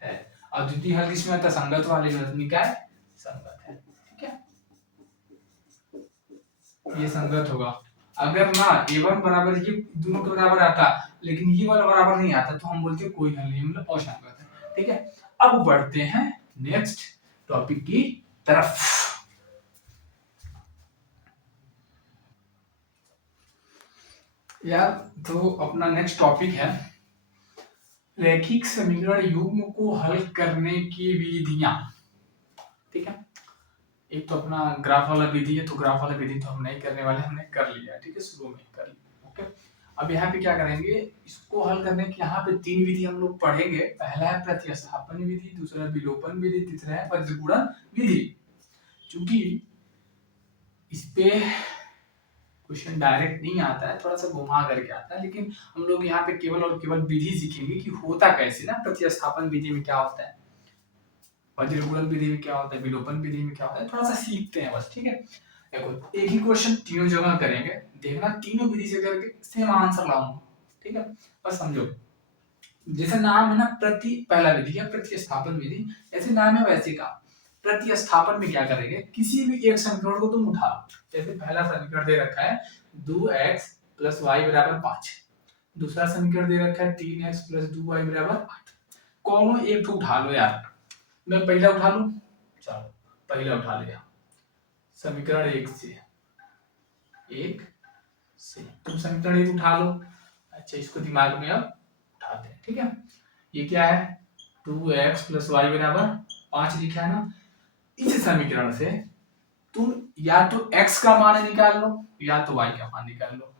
है। अद्वितीय हल किसमें आता है, संगत वाले में, निकाय संगत है, ठीक है, ये संगत होगा। अगर ना a1 बराबर ये दोनों के बराबर आता लेकिन ये वाला बराबर नहीं आता तो हम बोलते हैं कोई हल नहीं, मतलब असंगत है, ठीक है। अब बढ़ते हैं नेक्स्ट टॉपिक की तरफ। यार तो अपना नेक्स्ट टॉपिक है रैखिक समीकरण युग्म को हल करने की विधियां, ठीक है। एक तो अपना ग्राफ वाला विधि है, तो ग्राफ वाला विधि तो हम नहीं करने वाले, हमने कर लिया, ठीक है, शुरू में कर लिया, ओके। अब यहाँ पे क्या करेंगे, इसको हल करने की यहाँ पे 3 विधि हम लोग पढ़ेंगे। पहला है प्रतिस्थापन विधि, दूसरा विलोपन विधि, तीसरा है वज्रगुणन विधि। क्योंकि इस पे क्वेश्चन डायरेक्ट नहीं आता है, थोड़ा सा घुमा करके आता है, लेकिन हम लोग यहाँ पे केवल और केवल विधि सीखेंगे कि होता कैसे ना, प्रतिस्थापन विधि में क्या होता है, वज्रगुणन विधि में क्या होता है, विलोपन विधि में क्या होता है, थोड़ा सा सीखते हैं बस, ठीक है। देखो एक ही क्वेश्चन तीनों जगह करेंगे, देखना तीनों विधि से करके सेम आंसर लाऊंगा, ठीक है। बस समझो, जैसे नाम है ना पहला विधि या प्रतिस्थापन विधि, ऐसे नाम है वैसे का प्रतिस्थापन में क्या करेंगे, किसी भी एक समीकरण को तुम उठा लो। जैसे पहला समीकरण दे रखा है 2x + y = 5, दूसरा समीकरण दे रखा है 3x + 2y = 8। कौन एक उठा लो यार, मैं पहला उठा लूं, चलो पहला उठा लिया समीकरण 1 से तुम समीकरण 1 उठा लो। अच्छा, इसको दिमाग में अब उठाते हैं, ठीक है। ये क्या है, 2x + y = 5 लिखा है ना। इस समीकरण से तुम या तो x का मान निकाल लो या तो y का मान निकाल लो।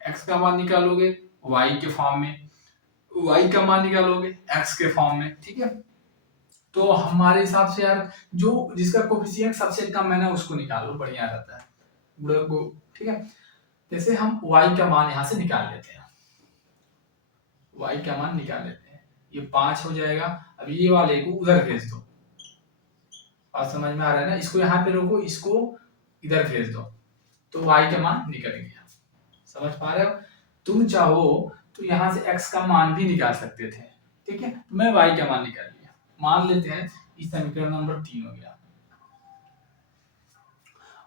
x का मान निकालोगे y के फॉर्म में, y का मान निकालोगे x के फॉर्म में, ठीक है। तो हमारे हिसाब से यार जो जिसका कोफिशिएंट सबसे कम है ना उसको निकालो, बढ़िया रहता है, ठीक है। जैसे हम y का मान यहाँ से निकाल लेते हैं, y का मान निकाल लेते हैं, ये 5 हो जाएगा। अब ये वाले को उधर भेज दो, बात समझ में आ रहा है ना। इसको यहाँ पे रोको, इसको इधर भेज दो, तो y का मान निकल गया। समझ पा रहे हो। तुम चाहो तो यहाँ से x का मान भी निकाल सकते थे, ठीक है। तो मैं y का मान निकाल लिया, मान लेते हैं इस समीकरण नंबर 3 हो गया।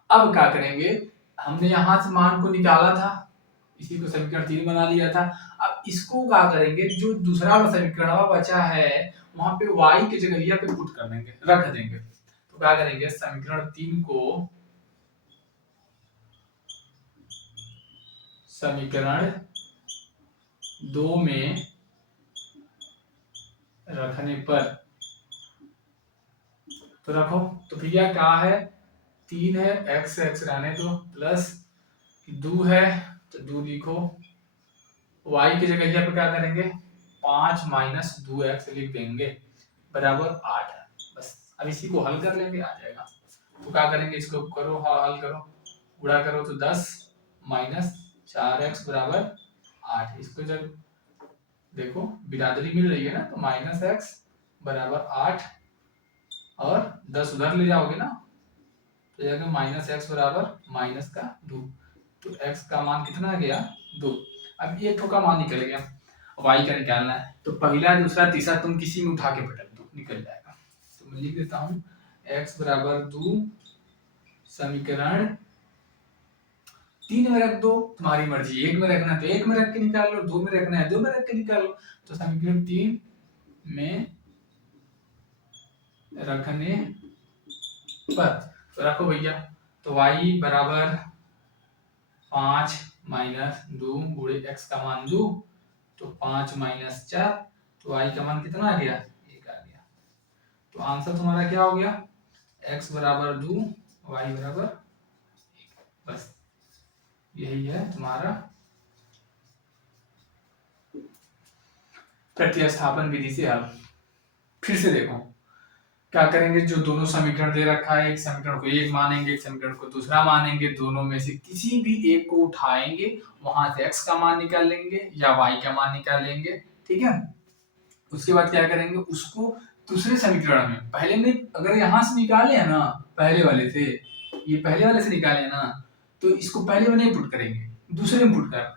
अब क्या करेंगे, हमने यहाँ से मान को निकाला था, इसी को समीकरण 3 बना लिया था। अब इसको क्या करेंगे, जो दूसरा वाला समीकरण बचा है वहां पे y की जगह यहाँ पे पुट कर देंगे, रख देंगे। तो क्या करेंगे, समीकरण 3 को समीकरण 2 में रखने पर, तो रखो, तो भैया क्या है, 3 है, x रहने दो, प्लस 2 है तो 2 लिखो, y की जगह यहाँ पे क्या करेंगे 5 - 2x लिख देंगे बराबर 8। बस अब इसी को हल कर लेंगे, आ जाएगा। तो क्या करेंगे, इसको करो, हल करो, गुणा करो तो 10 - 4x = 8। इसको जब देखो बिरादरी मिल रही है ना, तो -x = 8 और 10 उधर ले जाओगे ना तो जाएगा -x = -2। तो x का मान कितना गया 2। अब ये का मान निकल गया, y का निकालना है, तो पहला दूसरा तीसरा तुम किसी में उठा के पटक दो, निकल जाएगा। तो मैं लिख देता हूँ x = 2, समीकरण 3 में रख दो, तुम्हारी मर्जी, 1 में रखना है तो 1 में रख के निकाल लो, 2 में रखना है 2 में रख के निकाल लो। तो समीकरण 3 में रखने पर, तो रखो भैया, तो y = 5 - 2 गुणे x का मान 2, तो 5 - 4, तो y का मान कितना आ गया 1 आ गया। तो आंसर तुम्हारा क्या हो गया, x = 2 y = 1। बस यही है तुम्हारा प्रतिस्थापन विधि से हल। फिर से देखो क्या करेंगे, जो दोनों समीकरण दे रखा है, एक समीकरण को एक मानेंगे, एक समीकरण को दूसरा मानेंगे, दोनों में से किसी भी एक को उठाएंगे, वहां से x का मान निकाल लेंगे या y का मान निकाल लेंगे, ठीक है। उसके बाद क्या करेंगे, उसको दूसरे समीकरण में, पहले में अगर यहाँ से निकाले है ना, पहले वाले से, ये पहले वाले से निकाले ना, तो इसको पहले में नहीं पुट करेंगे, दूसरे में पुट कर,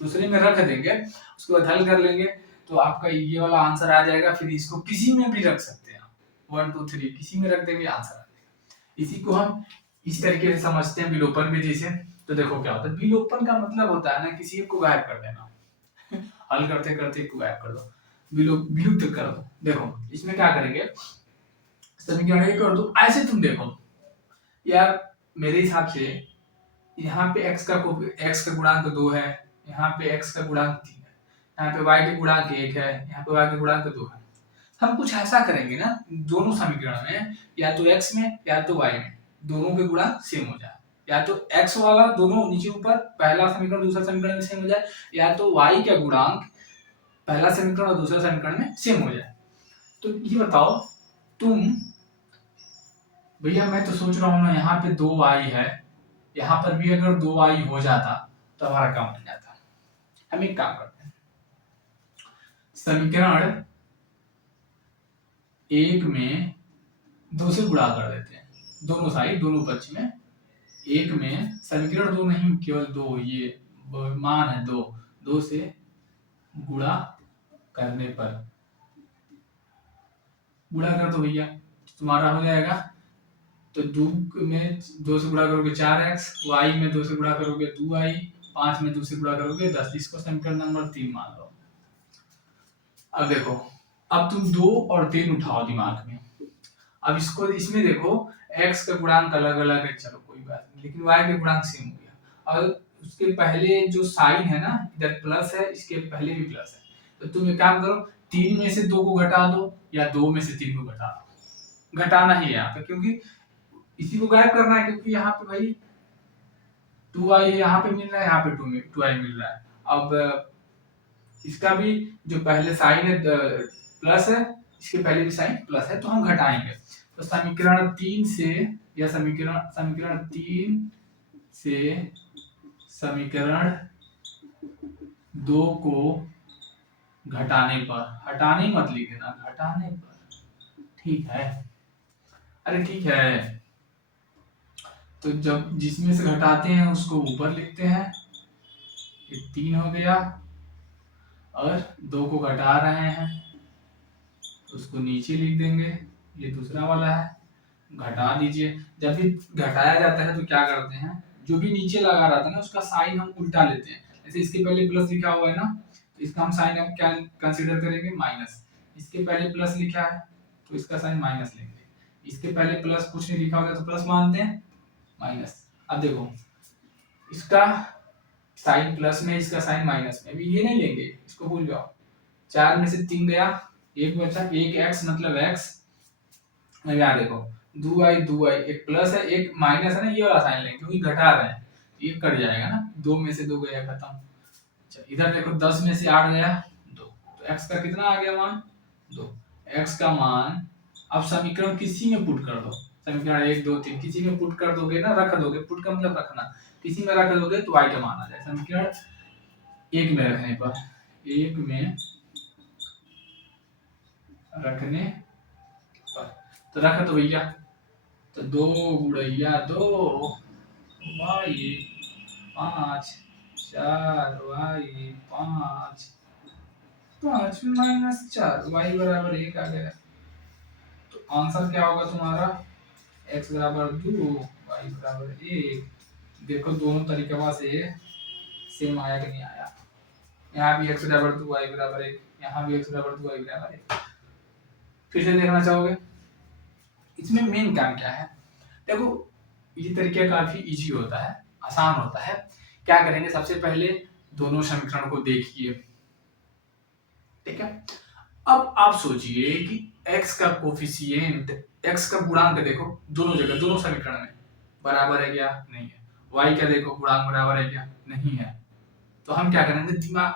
दूसरे में रख देंगे, उसके बाद हल कर लेंगे, तो आपका ये वाला आंसर आ जाएगा। फिर इसको किसी में भी रख सकते हैं, 1 2 3 किसी में रख देंगे, आंसर आ जाएगा। इसी को हम इस तरीके से समझते हैं विलोपन विधि से। तो देखो क्या होता है, विलोपन का मतलब होता है ना किसी एक को गायब कर देना, हल करते करते एक को गायब कर दो, विलुप्त कर दो। देखो इसमें क्या करेंगे, समीकरण एक कर दो, ऐसे तुम देखो यार, मेरे हिसाब से यहाँ पे x का गुणांक 2 है, यहाँ पे x का गुणांक 3 है, यहाँ पे y के गुणांक 1 है, यहाँ पे y के गुणांक 2 है। हम कुछ ऐसा करेंगे ना, दोनों समीकरण में या तो x में या तो y में दोनों के गुणांक सेम हो जाए, या तो x वाला दोनों नीचे ऊपर पहला समीकरण दूसरा समीकरण में सेम हो जाए, या तो y का गुणांक पहला समीकरण और दूसरा समीकरण में सेम हो जाए। तो ये बताओ तुम, भैया मैं तो सोच रहा हूँ ना, यहाँ पे 2y है, यहाँ पर भी अगर 2y हो जाता तो हमारा काम बन जाता। हम एक काम करते हैं, समीकरण 1 में 2 से गुणा कर देते हैं, दोनों साइड दोनों पक्ष में, 1 में समीकरण 2 नहीं केवल 2, ये मान है 2 से गुणा करने पर, गुणा कर दो भैया, तुम्हारा हो जाएगा तो 2 में 2 से गुणा करोगे 4x, y में 2 से गुणा करोगे 2y, 5 में 2 से गुणा करोगे 10। इसको समीकरण नंबर 3 मान लो। अब देखो, अब तुम 2 और 3 उठाओ दिमाग में। अब इसको इसमें देखो x का गुणांक अलग अलग है, चलो कोई बात नहीं, लेकिन y के गुणांक सेम हो गया। और उसके पहले जो साइन है ना, इधर प्लस है, इसके पहले भी प्लस है, तो तुम एक काम करो, 3 में से 2 को घटा दो या 2 में से 3 को घटा दो। घटाना ही है यहाँ पे, क्योंकि इसी को गायब करना है, क्योंकि यहाँ पे भाई 2i यहाँ पे मिल रहा है, यहाँ पे 2i मिल रहा है। अब इसका भी जो पहले साइन है प्लस है, इसके पहले भी साइन प्लस है, तो हम घटाएंगे। तो समीकरण 3 से, या समीकरण 3 से समीकरण 2 को घटाने पर, हटाने मत लिखना, घटाने पर, ठीक है? अरे ठीक है, तो जब जिसमें से घटाते हैं उसको ऊपर लिखते हैं, ये 3 हो गया, और 2 को घटा रहे हैं उसको नीचे लिख देंगे, ये दूसरा वाला है, घटा दीजिए। जब भी घटाया जाता है तो क्या करते हैं, जो भी नीचे लगा रहता है ना उसका साइन हम उल्टा लेते हैं। जैसे इसके पहले प्लस लिखा हुआ है ना, तो इसका हम साइन अब क्या कंसीडर करेंगे, माइनस। इसके पहले प्लस लिखा है तो इसका साइन माइनस लेंगे, इसके पहले प्लस कुछ नहीं लिखा होता तो प्लस मानते हैं, माइनस। अब देखो इसका साइन प्लस में, इसका साइन माइनस में, अभी ये नहीं लेंगे, इसको भूल जाओ। 4 में से 3 गया, एक बचा, एक x मतलब x, यहाँ देखो 2i, एक प्लस है एक माइनस है ना, ये वाला साइन लेंगे क्योंकि घटा रहे हैं, ये कट जाएगा ना, 2 में से 2 गया, खत्म। अच्छा इधर देखो 10 में से 8 गया 2, तो x का कितना आ गया मान, 2। x का मान अब समीकरण किसी में पुट कर दो, समीकरण 1 2 3 किसी में पुट कर दोगे ना, रख दोगे, पुट का मतलब रखना, किसी में रख दोगे तो y का मान आ जाए। समीकरण 1 में रखने पर, 1 में रखने पर, तो रख दो भैया, तो 2 गुणैया 2 y 5 4 y 5 5 माइनस 4 y बराबर 1 आ गया। तो आंसर क्या होगा तुम्हारा, x बराबर 2 y बराबर 1। देखो दोनों तरीके से सेम आया कि नहीं आया, यहाँ भी x बराबर 2 y बराबर 1, यहाँ भी x बराबर 2 y बराबर 1। फिर से देखना चाहोगे, इसमें मेन काम क्या है, देखो ये तरीका काफी इजी होता है, आसान होता है। क्या करेंगे, सबसे पहले दोनों समीकरण को देखिए, ठीक है? अब आप सोचिए कि x का कोफिशिएंट, x का गुणांक देखो दोनों जगह, दोनों समीकरण में बराबर है क्या, नहीं है। y का देखो गुणांक बराबर है क्या, नहीं है। तो हम क्या करेंगे, दिमाग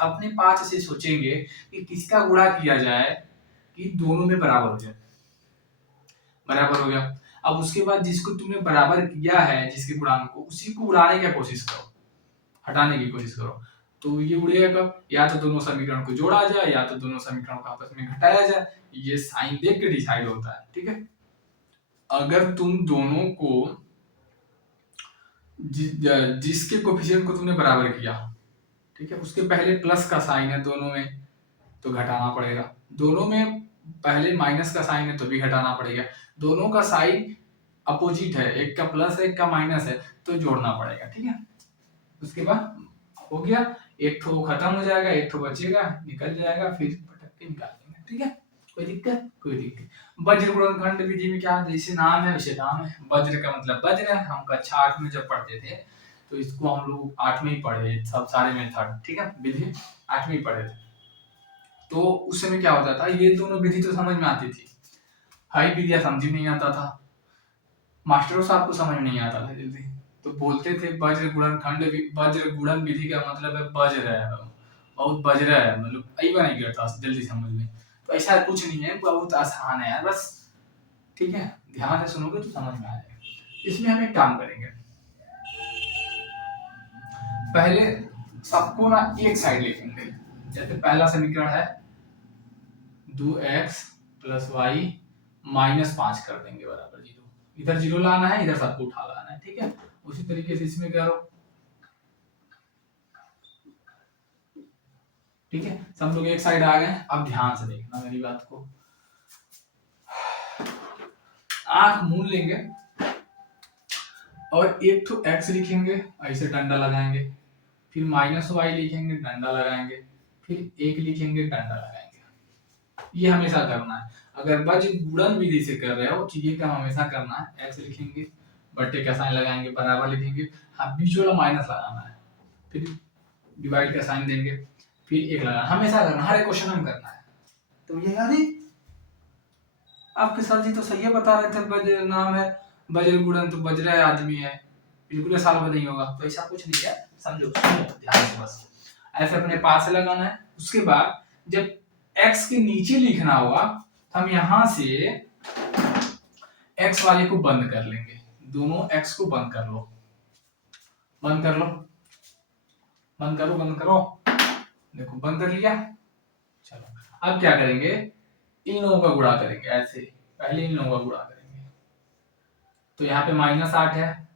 अपने पास से सोचेंगे कि किसका गुणा किया जाए कि दोनों में बराबर हो जाए। बराबर हो गया, अब उसके बाद जिसको तुमने बराबर किया है, जिसके गुणांक को, उसी को उड़ाने की कोशिश करो, हटाने की कोशिश करो। तो ये उड़ेगा कब, या तो दोनों समीकरण को जोड़ा जाए या तो दोनों समीकरण को आपस में घटाया जाए, ये साइन देख के डिसाइड होता है, ठीक है? अगर तुम दोनों को जिसके कोफिशिएंट को तुमने बराबर किया, ठीक है, उसके पहले प्लस का साइन है दोनों में तो घटाना पड़ेगा, दोनों में पहले माइनस का साइन है तो भी घटाना पड़ेगा, दोनों का साइन अपोजिट है, एक का प्लस है एक का माइनस है तो जोड़ना पड़ेगा, ठीक है? उसके बाद हो गया, एक ठो खत्म हो जाएगा, एक ठो बचेगा, निकल जाएगा, फिर पटक के निकाल देंगे, ठीक है? कोई दिक्कत, कोई दिक्कत। वज्र गुणनखंड विधि में क्या, जैसे नाम है वैसे काम है। वज्र का मतलब वज्र है, हम कक्षा 8 में जब पढ़ते थे तो इसको हम लोग 8 में ही पढ़े, सब सारे मेथड, ठीक है, विधि 8 में ही पढ़े थे। तो उस समय क्या होता था, ये दोनों विधि तो समझ में आती थी, हाई विधि समझ नहीं आता था, मास्टरों साहब को समझ नहीं आता था जल्दी, तो बोलते थे वज्र गुणनखंड, वज्र गुणन विधि का मतलब है वज्र है, बहुत वज्र है, मतलब अइबा नहीं करता जल्दी समझ में। तो ऐसा कुछ नहीं है, बहुत आसान है यार, बस ठीक है, ध्यान से सुनोगे तो समझ में आ जाएगा। इसमें हम एक काम करेंगे, पहले सबको ना एक साइड लिखेंगे, जैसे पहला समीकरण है 2x प्लस वाई माइनस 5 कर देंगे बराबर 0, इधर 0 लाना है, इधर सबको उठा लाना है, ठीक है? उसी तरीके से इसमें करो, ठीक है? सब लोग एक साइड आ गए। अब ध्यान से देखना मेरी बात को, आंख मूंद लेंगे और एक तो x लिखेंगे, ऐसे डंडा लगाएंगे, फिर माइनस वाई लिखेंगे, डंडा लगाएंगे, फिर एक लिखेंगे, डंडा लगाएंगे। ये हमेशा करना है। अगर बज गुणन विधि से कर रहे हो तो ये काम हमेशा करना है। x लिखेंगे, बट्टे का साइन लगाएंगे, बराबर लिखेंगे, हाँ बीच वाला माइनस लगाना है, फिर डिवाइड का साइन देंगे, फिर एक लगाना, हमेशा करना, हर एक क्वेश्चन में करना है। तो ये याद है आपके सर जी तो सही बता रहे थे, बज नाम है बजर गुणन, तो बज रहा आदमी है, बिल्कुल साल में नहीं होगा, तो ऐसा कुछ नहीं है, समझो ध्यान से बस ऐसे अपने पास से लगाना है। उसके बाद जब x के नीचे लिखना होगा हम यहां से x वाले को बंद कर लेंगे, दोनों x को बंद कर लो, बंद कर लो, बंद करो, बंद करो, देखो बंद कर लिया। चलो अब क्या करेंगे, इन लोगों का गुणा करेंगे, ऐसे पहले इन लोगों का गुणा करेंगे। तो यहाँ पे -8 है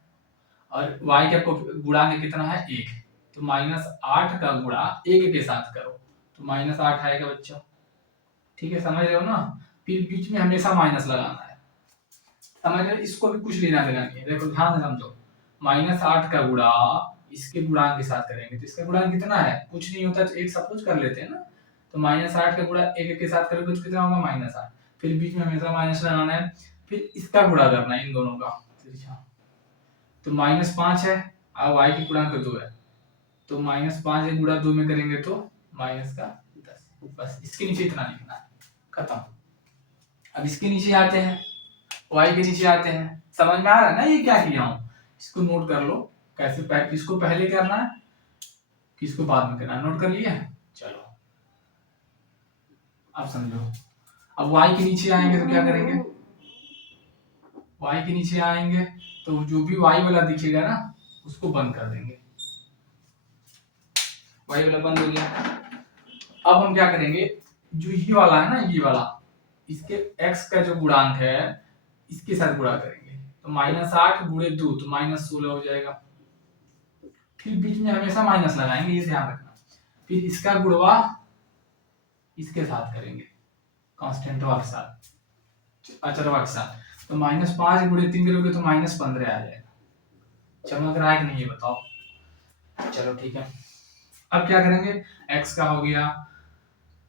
और y का गुणांक कितना है 1, तो -8 का गुणा 1 के साथ करो तो -8 आएगा बच्चों, ठीक है, समझ रहे हो ना। फिर बीच में हमेशा माइनस लगाना है, समझ रहे हो, इसको भी कुछ लेना देना नहीं है। देखो ध्यान से समझो, -8 का गुणा इसके गुणांक के साथ करेंगे तो इसका गुणांक कितना है, कुछ नहीं होता तो एक सब कुछ कर लेते हैं ना, तो -8 का गुणा 1 के साथ करोगे तो कितना होगा -8, फिर बीच में हमेशा माइनस लगाना है, फिर इसका गुणा करना है इन दोनों का, तो -5 है और y की गुणांक 2 है, तो -5 के गुणा 2 में करेंगे तो -10, बस इसके नीचे इतना लिखना है, खत्म। अब इसके नीचे आते हैं, y के नीचे आते हैं, समझ में आ रहा है ना ये क्या किया हूं, इसको नोट कर लो, कैसे किसको पहले करना है किसको बाद में करना है, नोट कर लिया। चलो अब समझो, अब y के नीचे आएंगे तो क्या करेंगे, y के नीचे आएंगे तो जो भी y वाला दिखेगा ना उसको बंद कर देंगे, y वाला बंद हो गया। अब हम क्या करेंगे, जो ये वाला है ना, ये वाला, इसके x का जो गुणांक है इसके साथ गुणा करेंगे, तो -8 गुणे 2 तो -16 हो जाएगा, फिर बीच में हमेशा माइनस लगाएंगे, ये ध्यान रखना, फिर इसका गुणवा इसके साथ करेंगे, कांस्टेंट के साथ, अचरवा के साथ, तो -5 गुणे 3 करोगे तो -15 आ जाएगा, चमक रहा है कि नहीं ये बताओ। चलो ठीक है, अब क्या करेंगे, x का हो गया,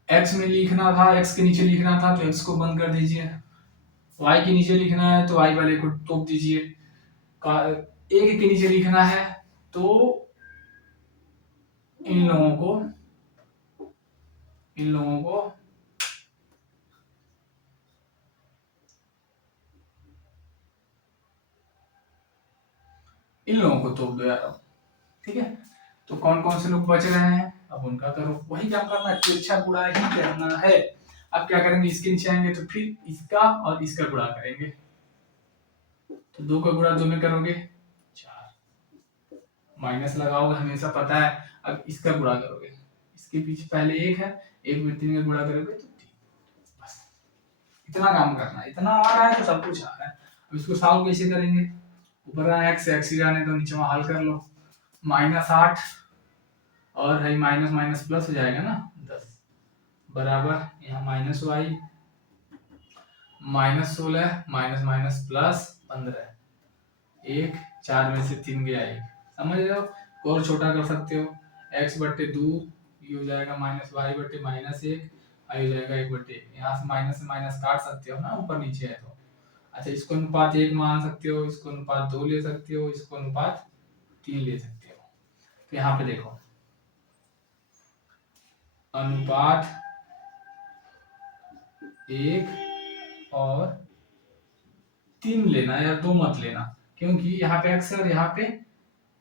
x में लिखना था, x के नीचे लिखना था तो x को बंद कर दीजिए, y के नीचे लिखना है तो y वाले को तोप दीजिए, एक के नीचे लिखना है तो इन लोगों को इन लोगों को तोप दो यार, ठीक है। तो कौन कौन से लोग बच रहे हैं अब उनका करो, वही काम करना है, तिरछा गुणा ही करना है। अब क्या करेंगे, इसके नीचे आएंगे तो फिर इसका और इसका गुणा करेंगे, तो 2 का गुणा 2 में करोगे 4, माइनस लगाओगे हमेशा पता है। अब इसका गुणा करोगे, इसके पीछे पहले 1 है, 1 में 3 का गुणा करोगे तो 3, बस इतना काम करना है, इतना आ रहा है तो सब कुछ आ रहा है। अब इसको सॉल्व कैसे करेंगे, ऊपर x ही जाने तो नीचे में हल कर लो, -8 और है माइनस माइनस प्लस हो जाएगा ना 10, बराबर यहाँ -y -16 माइनस माइनस प्लस 15, 1 4 में से 3 गया 1, समझ रहे हो, और छोटा कर सकते हो, x/2 ये हो जाएगा -y/-1, आई हो जाएगा 1/1, यहाँ से माइनस काट सकते हो ना, ऊपर नीचे है तो। अच्छा, इसको अनुपात 1 मान सकते हो, इसको अनुपात 2 ले सकते हो, इसको अनुपात 3 ले सकते हो। तो यहाँ पे देखो, अनुपात 1 और 3 लेना है, या 2 मत लेना, क्योंकि यहाँ पे x है और यहाँ पे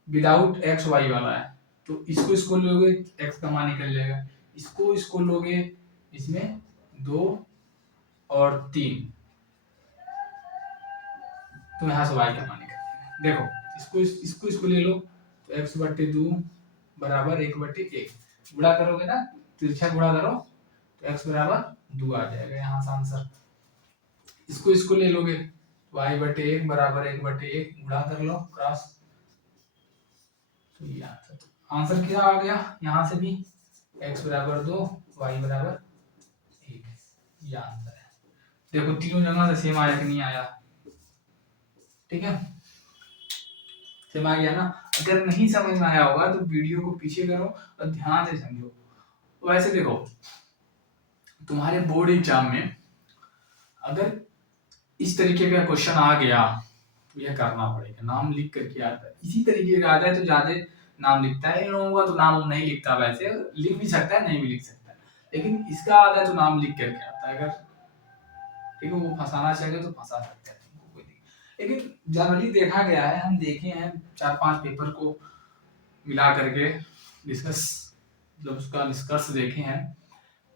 विदाउट एक्स वाई वाला है, तो इसको लोगे x का मान निकल जाएगा, इसको लोगे इसमें 2 और 3, तो यहाँ से y का मान निकल जाएगा। देखो इसको ले लो तो x/2 बराबर 1/1, गुणा करोगे ना, तिरछा गुणा करो तो x बराबर 2 आ जाएगा यहाँ से आंसर। इसको ले लोगे तो y/1 बराबर 1/1, गुणा कर लो क्रॉस, तो ये आंसर क्या आ गया, यहाँ से भी x बराबर 2 y बराबर 1, ये आंसर है। देखो तीनों जगह से सेम आया कि नहीं आया, ठीक है, समझ आ गया ना? अगर नहीं समझ में आया होगा तो वीडियो को पीछे करो और ध्यान से समझो। वैसे देखो, तुम्हारे बोर्ड एग्जाम में अगर इस तरीके का क्वेश्चन आ गया तो यह करना पड़ेगा, नाम लिख करके आता है। इसी तरीके का आता है तो ज्यादा नाम लिखता है, इन लोगों का तो नाम नहीं लिखता, वैसे लिख भी सकता है नहीं भी लिख सकता है, लेकिन इसका आता है तो नाम लिख करके आता है। अगर ठीक है वो फंसाना चाहिए तो फंसा सकते हैं तुमको, कोई नहीं। लेकिन जनरली देखा गया है, हम देखे हैं 4-5 पेपर को मिला करके डिस्कस, जब उसका निष्कर्ष देखे हैं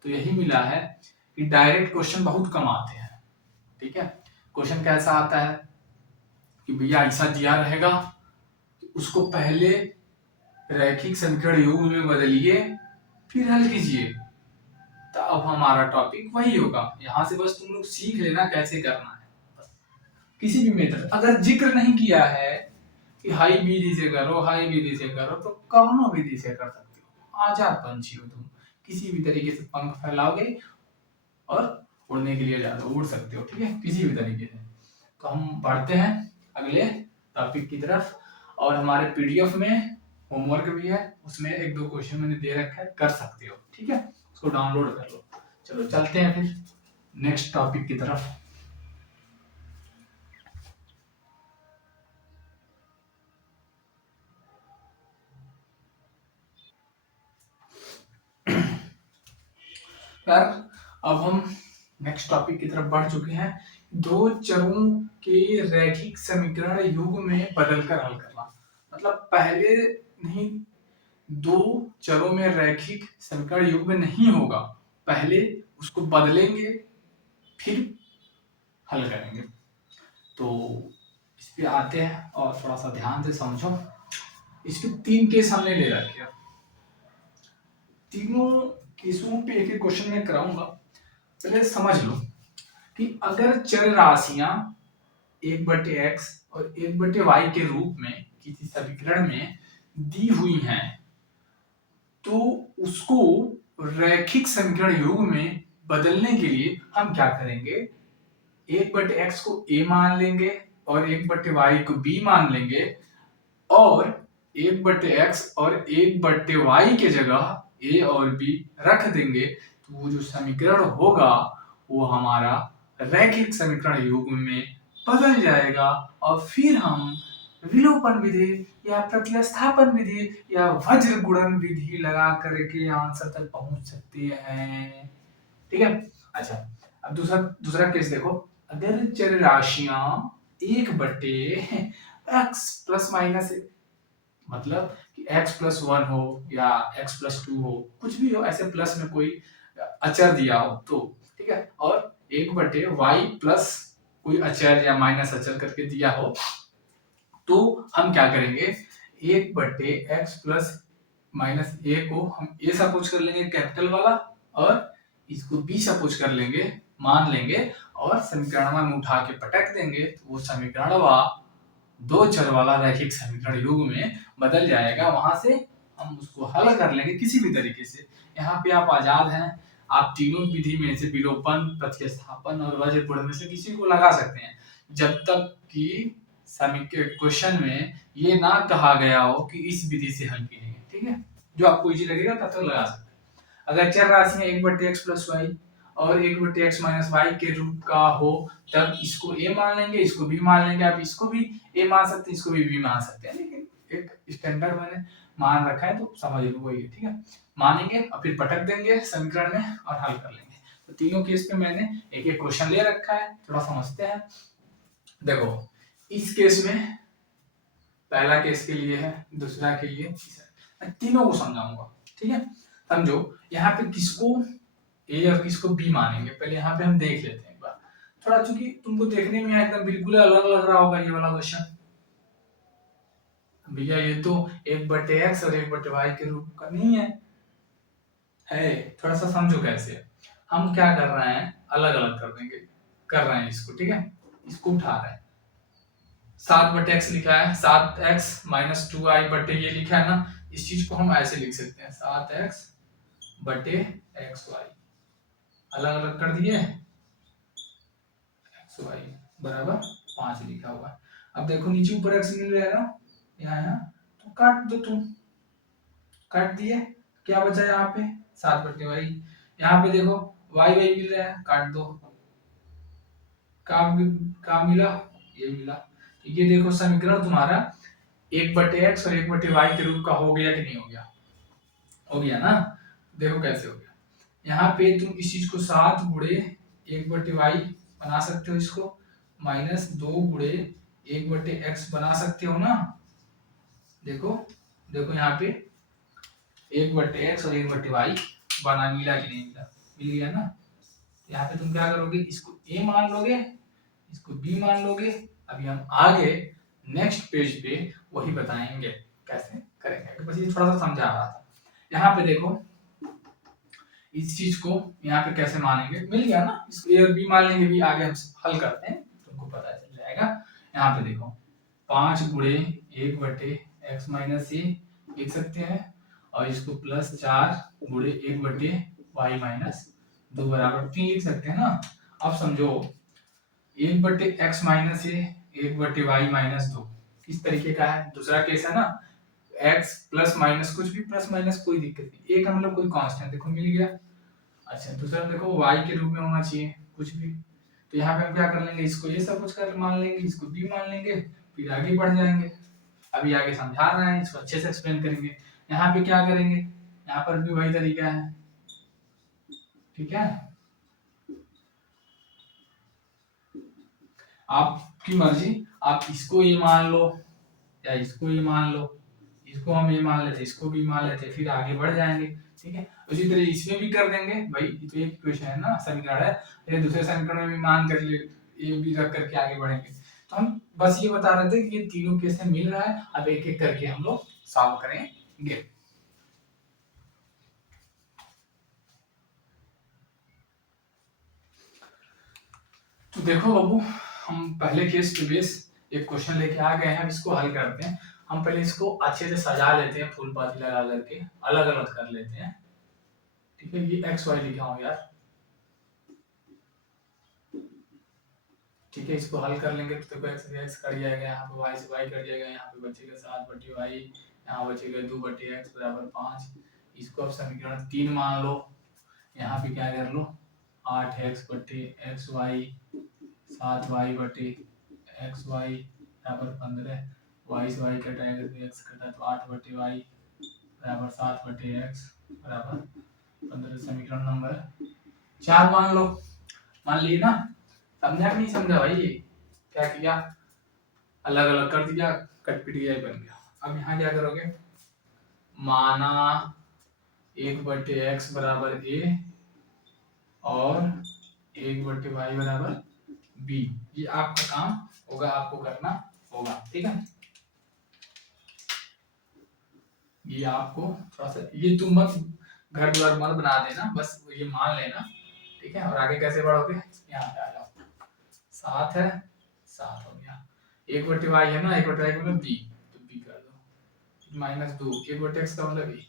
तो यही मिला है कि डायरेक्ट क्वेश्चन बहुत कम आते हैं। ठीक है, क्वेश्चन कैसा आता है कि भैया ऐसा दिया रहेगा, उसको पहले रैखिक समीकरण युग्म में बदलिए फिर हल कीजिए, तो अब हमारा टॉपिक वही होगा। यहाँ से बस तुम लोग सीख लेना कैसे करना है। किसी भी मेथड अगर जिक्र नहीं किया है कि हाई विधि से करो, हाई विधि से करो, तो कौनो विधि से कर सकते हो। आजाद पंछी हो तुम, किसी भी तरीके से पंख फैलाओगे और उड़ने के लिए ज्यादा उड़ सकते हो। ठीक है, किसी भी तरीके से। तो हम बढ़ते हैं अगले टॉपिक की तरफ, और हमारे पीडीएफ में होमवर्क भी है, उसमें 1-2 क्वेश्चन मैंने दे रखा है, कर सकते हो। ठीक है, उसको डाउनलोड कर लो। चलो चलते हैं फिर नेक्स्ट टॉपिक की तरफ। यार अब हम नेक्स्ट टॉपिक की तरफ बढ़ चुके हैं, दो चरों के रैखिक समीकरण युग्म में बदलकर हल करना। मतलब पहले नहीं, दो चरों में रैखिक समीकरण युग्म नहीं होगा, पहले उसको बदलेंगे फिर हल करेंगे। तो इस पे आते हैं और थोड़ा सा ध्यान से समझो। इसके 3 केस हमने ले रखे हैं, तीनों केसों पे एक एक क्वेश्चन में कराऊंगा। पहले समझ लो कि अगर चर राशियां 1/x और 1/y के रूप में किसी समीकरण में दी हुई हैं, तो उसको रैखिक समीकरण युग्म में बदलने के लिए हम क्या करेंगे, 1/x को a मान लेंगे और 1/y को b मान लेंगे, और 1/x और 1/y के जगह a और b रख देंगे, तो वो जो समीकरण होगा वो हमारा रैखिक समीकरण युग्म में बदल जाएगा। और फिर हम विलोपन विधि या प्रतिस्थापन विधि या वज्र गुणन विधि लगा करके आंसर तक पहुंच सकते हैं। ठीक है, अच्छा अब दूसरा दूसरा केस देखो। अगर चर राशियां 1/x प्लस माइनस, मतलब कि x+1 हो या x+2 हो, कुछ भी हो, ऐसे प्लस में कोई अचर दिया हो तो ठीक है, और 1/y प्लस कोई अचर या माइनस अचर करके दिया हो, तो हम क्या करेंगे, 1/x प्लस माइनस ए को हम ए सपोज कर लेंगे कैपिटल वाला, और इसको बी सपोज कर लेंगे, मान लेंगे, और समीकरण में उठा के पटक देंगे, तो वो समीकरण दो चर वाला रैखिक समीकरण युग्म में बदल जाएगा। वहां से हम उसको हल कर लेंगे किसी भी तरीके से। यहाँ पे आप आजाद हैं, आप तीनों विधि में से विलोपन, प्रतिस्थापन और वज्र गुणन में से किसी को लगा सकते हैं, जब तक कि क्वेश्चन में ये ना कहा गया हो कि इस विधि से हल कीजिए। ठीक है, जो आपको इजी लगेगा तब तक लगा सकते हैं। अगर चर राशियां 1/x प्लस वाई और 1/x माइनस वाई के रूप का हो, तब इसको a मान लेंगे, इसको b मान लेंगे। आप इसको भी a मान सकते हैं, इसको भी b मान सकते हैं, लेकिन एक स्टैंडर्ड मैंने मान रखा है तो समझ लो वही है। ठीक है, मानेंगे और फिर पटक देंगे समीकरण में और हल कर लेंगे। तो तीनों केस पे मैंने एक एक क्वेश्चन ले रखा है, थोड़ा समझते हैं। देखो इस केस में पहला केस के लिए है, दूसरा के लिए, मैं तीनों को समझाऊंगा। ठीक है, समझो यहाँ पे किसको ए और किसको बी मानेंगे, पहले यहाँ पे हम देख लेते हैं एक बार, थोड़ा चूंकि तुमको देखने में एकदम बिल्कुल अलग लग रहा होगा ये वाला क्वेश्चन। भैया ये तो 1/x और 1/y के रूप का नहीं है, थोड़ा सा समझो कैसे हम क्या कर रहे हैं, अलग अलग कर देंगे, कर रहे हैं इसको। ठीक है, इसको उठा रहे हैं, 7/x लिखा है, 7x माइनस 2i बटे ये लिखा है ना, इस चीज को हम ऐसे लिख सकते हैं, 7x बटे xy, अलग अलग कर दिए, xy बराबर 5 लिखा हुआ है। अब देखो नीचे ऊपर x मिल रहा है ना, यहाँ तो काट दो तुम, काट दिए, क्या बचा यहाँ पे 7/y। यहाँ पे देखो y मिल रहा है, काट दो, का मिला, ये मिला। तो ये देखो समीकरण तुम्हारा 1/x और 1/y के रूप का हो गया कि नहीं हो गया? हो गया ना। देखो कैसे हो गया, यहाँ पे तुम इस चीज को 7 गुणे 1/y बना सकते हो, इसको -2 गुणे 1/x बना सकते हो ना। देखो देखो यहाँ पे 1/x और 1/y बना, मिला कि नहीं मिला? मिल गया ना। यहाँ पे तुम क्या करोगे, इसको a मान लोगे, इसको b मान लोगे। अभी हम आगे नेक्स्ट पेज पे वही बताएंगे कैसे करेंगे, बस ये थोड़ा सा समझा रहा था। यहाँ पे देखो इस चीज को यहाँ पे कैसे मानेंगे, मिल गया ना, इसको a और b मान लेंगे, भी आगे हम हल करते हैं तुमको पता चल जाएगा। यहाँ पे देखो 5 गुणे 1/x माइनस a लिख सकते हैं, और इसको +4 गुणे 1/y माइनस 2 बराबर 3 लिख सकते हैं ना। अब समझो 1/x minus a 1/y minus 2 किस तरीके का है, दूसरा केस है ना, x प्लस माइनस कुछ भी, प्लस माइनस कोई दिक्कत नहीं, एक हम लोग कोई कांस्टेंट देखो मिल गया। अच्छा दूसरा देखो y के रूप में होना चाहिए कुछ भी, तो यहाँ पे हम क्या कर लेंगे, इसको ये सब कुछ कर मान लेंगे, इसको b मान लेंगे, फिर आगे बढ़ जाएंगे। अभी आगे समझा रहे हैं, इसको अच्छे से एक्सप्लेन करेंगे। यहाँ पे क्या करेंगे, यहाँ पर भी वही तरीका है, ठीक है। आपकी मर्जी, आप इसको ये मान लो या इसको ये मान लो, इसको हम ये मान लेते, इसको भी मान लेते, फिर आगे बढ़ जाएंगे, ठीक है। उसी तरह इसमें भी कर देंगे भाई, तो एक क्वेश्चन है ना, समीकरण है, ये दूसरे समीकरण में भी मान कर ले, ये भी रख करके आगे बढ़ेंगे। तो हम बस ये बता रहे थे कि ये तीनों केस में मिल रहा है, अब एक एक करके हम लोग सॉल्व करेंगे। तो देखो बाबू, हम पहले केस पे बेस एक क्वेश्चन लेके आ गए हैं, इसको हल करते हैं। हम पहले इसको अच्छे से सजा लेते हैं, फूल पाती लगा करके अलग अलग कर लेते हैं, ठीक है। ये एक्स वाई लिखा हूं यार, ठीक है। इसको हल कर लेंगे तो देखो एक्स से एक्स कट जाएगा, यहाँ पे वाई से वाई कट जाएगा, यहाँ पे बचेगा 7/y, यहाँ बचेगा 2/x बराबर 5। इसको अब समीकरण 3 मान लो, यहाँ पे क्या कर लो 8x/xy 7y/xy बराबर 15, y से y कटाएगा तो x कटा तो 8/y बराबर 7/x बराबर 15। समीकरण नंबर 4 मान लो, मान लिए ना। समझा कि नहीं समझा भाई, ये क्या किया, अलग अलग कर दिया, कट पिट गया, बन गया। अब यहाँ क्या करोगे, माना 1/x बराबर a और 1/y बराबर b, ये आपका काम होगा, आपको करना होगा, ठीक है। ये आपको थोड़ा सा, ये तुम मत घर द्वार मत बना देना, बस ये मान लेना, ठीक है। और आगे कैसे बढ़ोगे, यहाँ पे आ जाओ, 7 है 7 हो गया, 1/y है ना, 1/y का मतलब b, तो b कर दो, -2 1/x का मतलब a।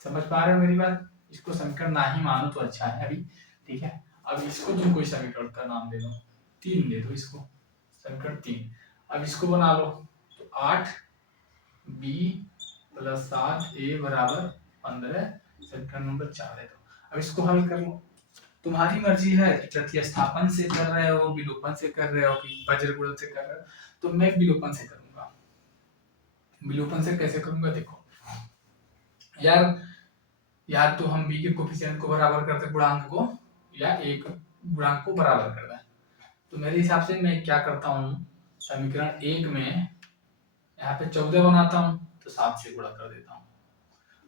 समझ पा रहे हो मेरी बात, इसको समीकरण ना ही मानो तो अच्छा है अभी, ठीक है। अब इसको तुम कोई समीकरण का नाम दे दो, 3 दे दो इसको, समीकरण 3। अब इसको बना लो, तो 8b + 7a बराबर 15, समीकरण नंबर 4 है। तो अब इसको हल कर लो, तुम्हारी मर्जी है कि प्रतिस्थापन से कर रहे हो, विलोपन से कर रहे हो, कि वज्र गुणन से कर रहे हो। तो मैं विलोपन से करूंगा। विलोपन से कैसे करूंगा, देखो यार तो हम b के कोफिशिएंट को बराबर करते गुणांक को, या एक गुणांक को बराबर करना है। तो मेरे हिसाब से मैं क्या करता हूँ, समीकरण 1 में यहाँ पे 14 बनाता हूँ, तो 7 से गुणा कर देता हूँ,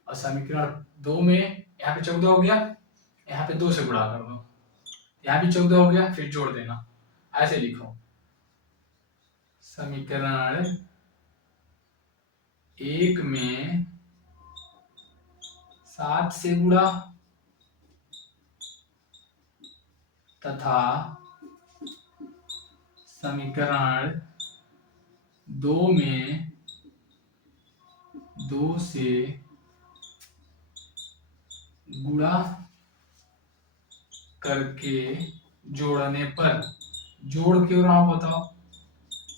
और समीकरण 2 में यहाँ पे 14 हो गया, यहाँ पे 2 से गुणा कर दो, यहाँ भी 14 हो गया, फिर जोड़ देना, ऐसे लिखो। समीकरण 1 में 7 से गुणा तथा समीकरण 2 में 2 से गुणा करके जोड़ने पर, जोड़ क्यों रहा हूं बताओ,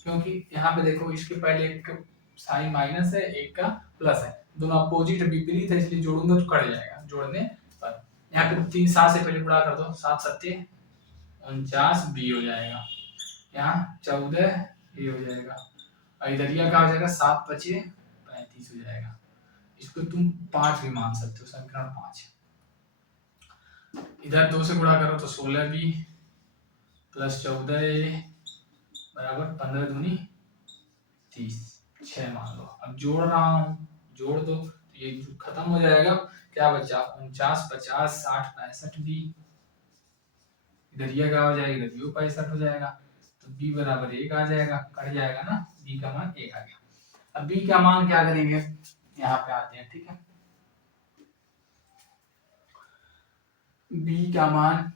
क्योंकि यहाँ पे देखो इसके पहले एक साइन माइनस है, एक का प्लस है, दोनों अपोजिट विपरीत है, इसलिए जोड़ूंगा तो कट जाएगा जोड़ने पर। यहाँ पे 3 7 से पहले गुणा कर दो, 7 सत्ते 49 बी हो जाएगा, यहाँ 14 ए हो जाएगा, और इधर क्या हो जाएगा 7 5 35 हो जाएगा। इसको तुम 5 भी मान सकते हो, समीकरण 5। इधर 2 से गुणा करो तो 16 बी प्लस 14 ए बराबर 15 दूनी 30, 6 मान लो। अब जोड़ रहा हूँ, जोड़ दो तो ये खत्म हो जाएगा, क्या बचा 49 50 60 65 बी, इधर ये क्या हो जाएगा, इधर भी 65 हो जाएगा, तो बी बराबर 1 आ जाएगा, कट जाएगा ना, बी का मान 1 आ गया। अब बी का मान क्या करेंगे, यहाँ पे आते हैं, ठीक है। बी का मान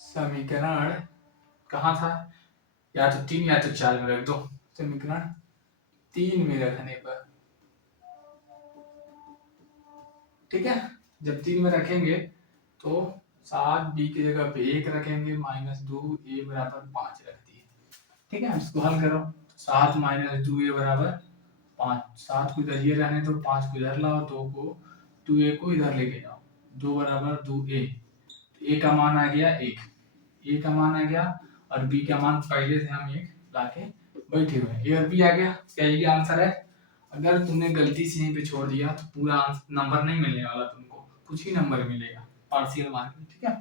समीकरण कहाँ था, या तो 3 या तो 4 में रख दो, समीकरण 3 में रखने पर, ठीक है। जब 3 में रखेंगे तो 7 बी की जगह पे 1 रखेंगे, -2 ए बराबर 5 रख दिए, ठीक है। इसको हल करो, 7 - 2 ए बराबर 5, 7 को इधर ये रहने दो, 5 को इधर लाओ, 2 ए को इधर लेके जाओ, 2 बराबर 2 ए, ए का मान आ गया 1, ए का मान आ गया, और बी का मान पहले से हम 1 लाके बैठे हुए हैं, ए और बी आ गया, क्या ये आंसर है। अगर तुमने गलती से यहीं पे छोड़ दिया तो पूरा नंबर नहीं मिलने वाला तुमको, कुछ ही नंबर मिलेगा पार्शियल मार्क में, ठीक है।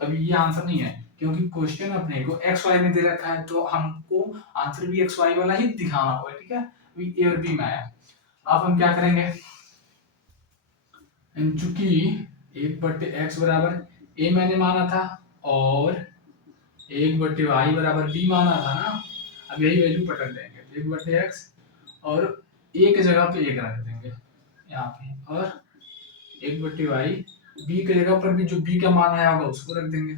तो अभी ये आंसर नहीं है, क्योंकि क्वेश्चन अपने को एक्स वाई में दे रखा है, तो हमको आंसर भी एक्स वाई वाला ही दिखाना होगा, ठीक है। अभी ए और बी में आया, अब हम क्या करेंगे, चूंकि 1/x बराबर ए मैंने माना था और 1/y बराबर b माना था ना, अब यही वैल्यू पलट देंगे, 1/x और a की जगह पे 1 रख देंगे यहाँ पे, और 1/y b की जगह पर भी जो b का मान आया होगा उसको रख देंगे।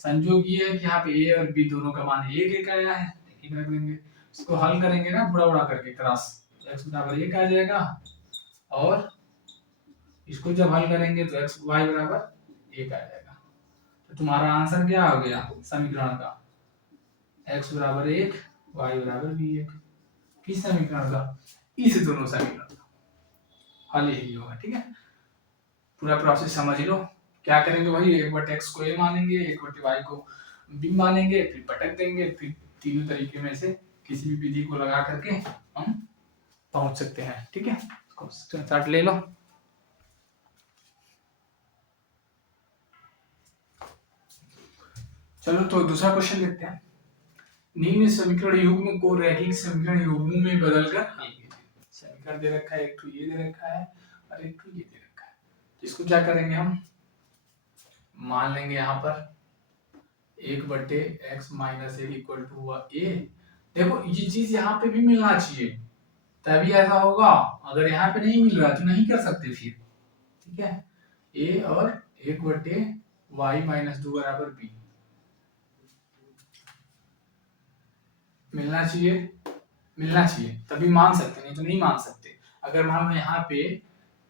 संयोग ये है कि यहाँ पे a और b दोनों का मान 1 आया है, 1 रख देंगे। इसको हल करेंगे ना बुरा बुरा करके, क्रॉस x बराबर 1 आ जाएगा, और इसको जब हल करेंगे तो x y बराबर 1 आ जाएगा। तो तुम्हारा आंसर क्या हो गया समीकरण का, x बराबर 1 y बराबर भी 1, किस समीकरण का, इस दोनों समीकरण का हल यही होगा, ठीक है। पूरा प्रोसेस समझ लो, क्या करेंगे भाई, 1/x को a मानेंगे, 1/y को b मानेंगे, फिर पटक देंगे, फिर तीनों तरीके में से किसी भी विधि को लगा करके हम पहुंच सकते हैं, ठीक है। स्टार्ट ले लो। चलो तो दूसरा क्वेश्चन देखते हैं, निम्न समीकरण युग्म को रैखिक समीकरण युग्मों में बदलकर हल कीजिए। समीकरण दे रखा है, एक तो ये दे रखा है और एक तो ये दे रखा है, इसको क्या करेंगे, हम मान लेंगे यहाँ पर 1/x - 1 इक्वल टू हुआ a। देखो ये चीज यहाँ पे भी मिलना चाहिए, तभी ऐसा होगा, अगर यहाँ पे नहीं मिल रहा तो नहीं कर सकते फिर, ठीक है। a और 1/y - 2 बराबर b मिलना चाहिए तभी मान सकते, नहीं तो नहीं मान सकते। अगर मान लो यहाँ पे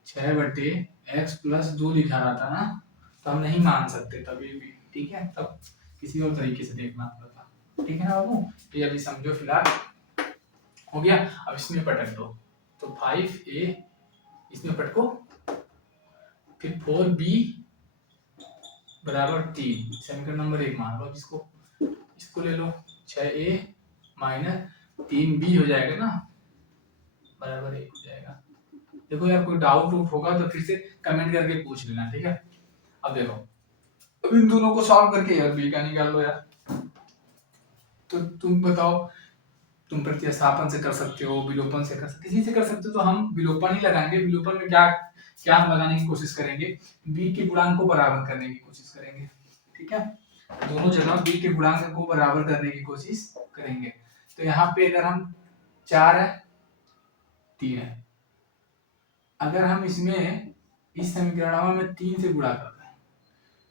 6/x + 2 लिखा रहा था ना, तो हम नहीं मान सकते तभी भी, ठीक है। तब किसी और तरीके से देखना पड़ता, ठीक है ना बाबू। ये अभी समझो, फिलहाल हो गया। अब इसमें पटक दो, तो 5a इसमें पटको, फिर 4b बराबर 3, समीकरण नंबर 1 मान लो इसको, इसको ले लो, 6a - 3b हो जाएगा ना, बराबर 1 हो जाएगा। देखो यार कोई डाउट होगा तो फिर से कमेंट करके पूछ लेना, ठीक है। अब देखो, अब इन दोनों को सॉल्व करके यार बी का निकाल लो यार। तो तुम बताओ, तुम प्रतिस्थापन से कर सकते हो, विलोपन से कर सकते हो, किसी से कर सकते हो, तो हम विलोपन ही लगाएंगे। विलोपन में क्या क्या हम लगाने की कोशिश करेंगे, बी के गुणांक को बराबर करने की कोशिश करेंगे, ठीक है। दोनों जगह बी के गुणांक को बराबर करने की कोशिश करेंगे। तो यहाँ पे अगर हम 4 है 3 है, अगर हम इसमें इस समीकरण में 3 से गुणा करते हैं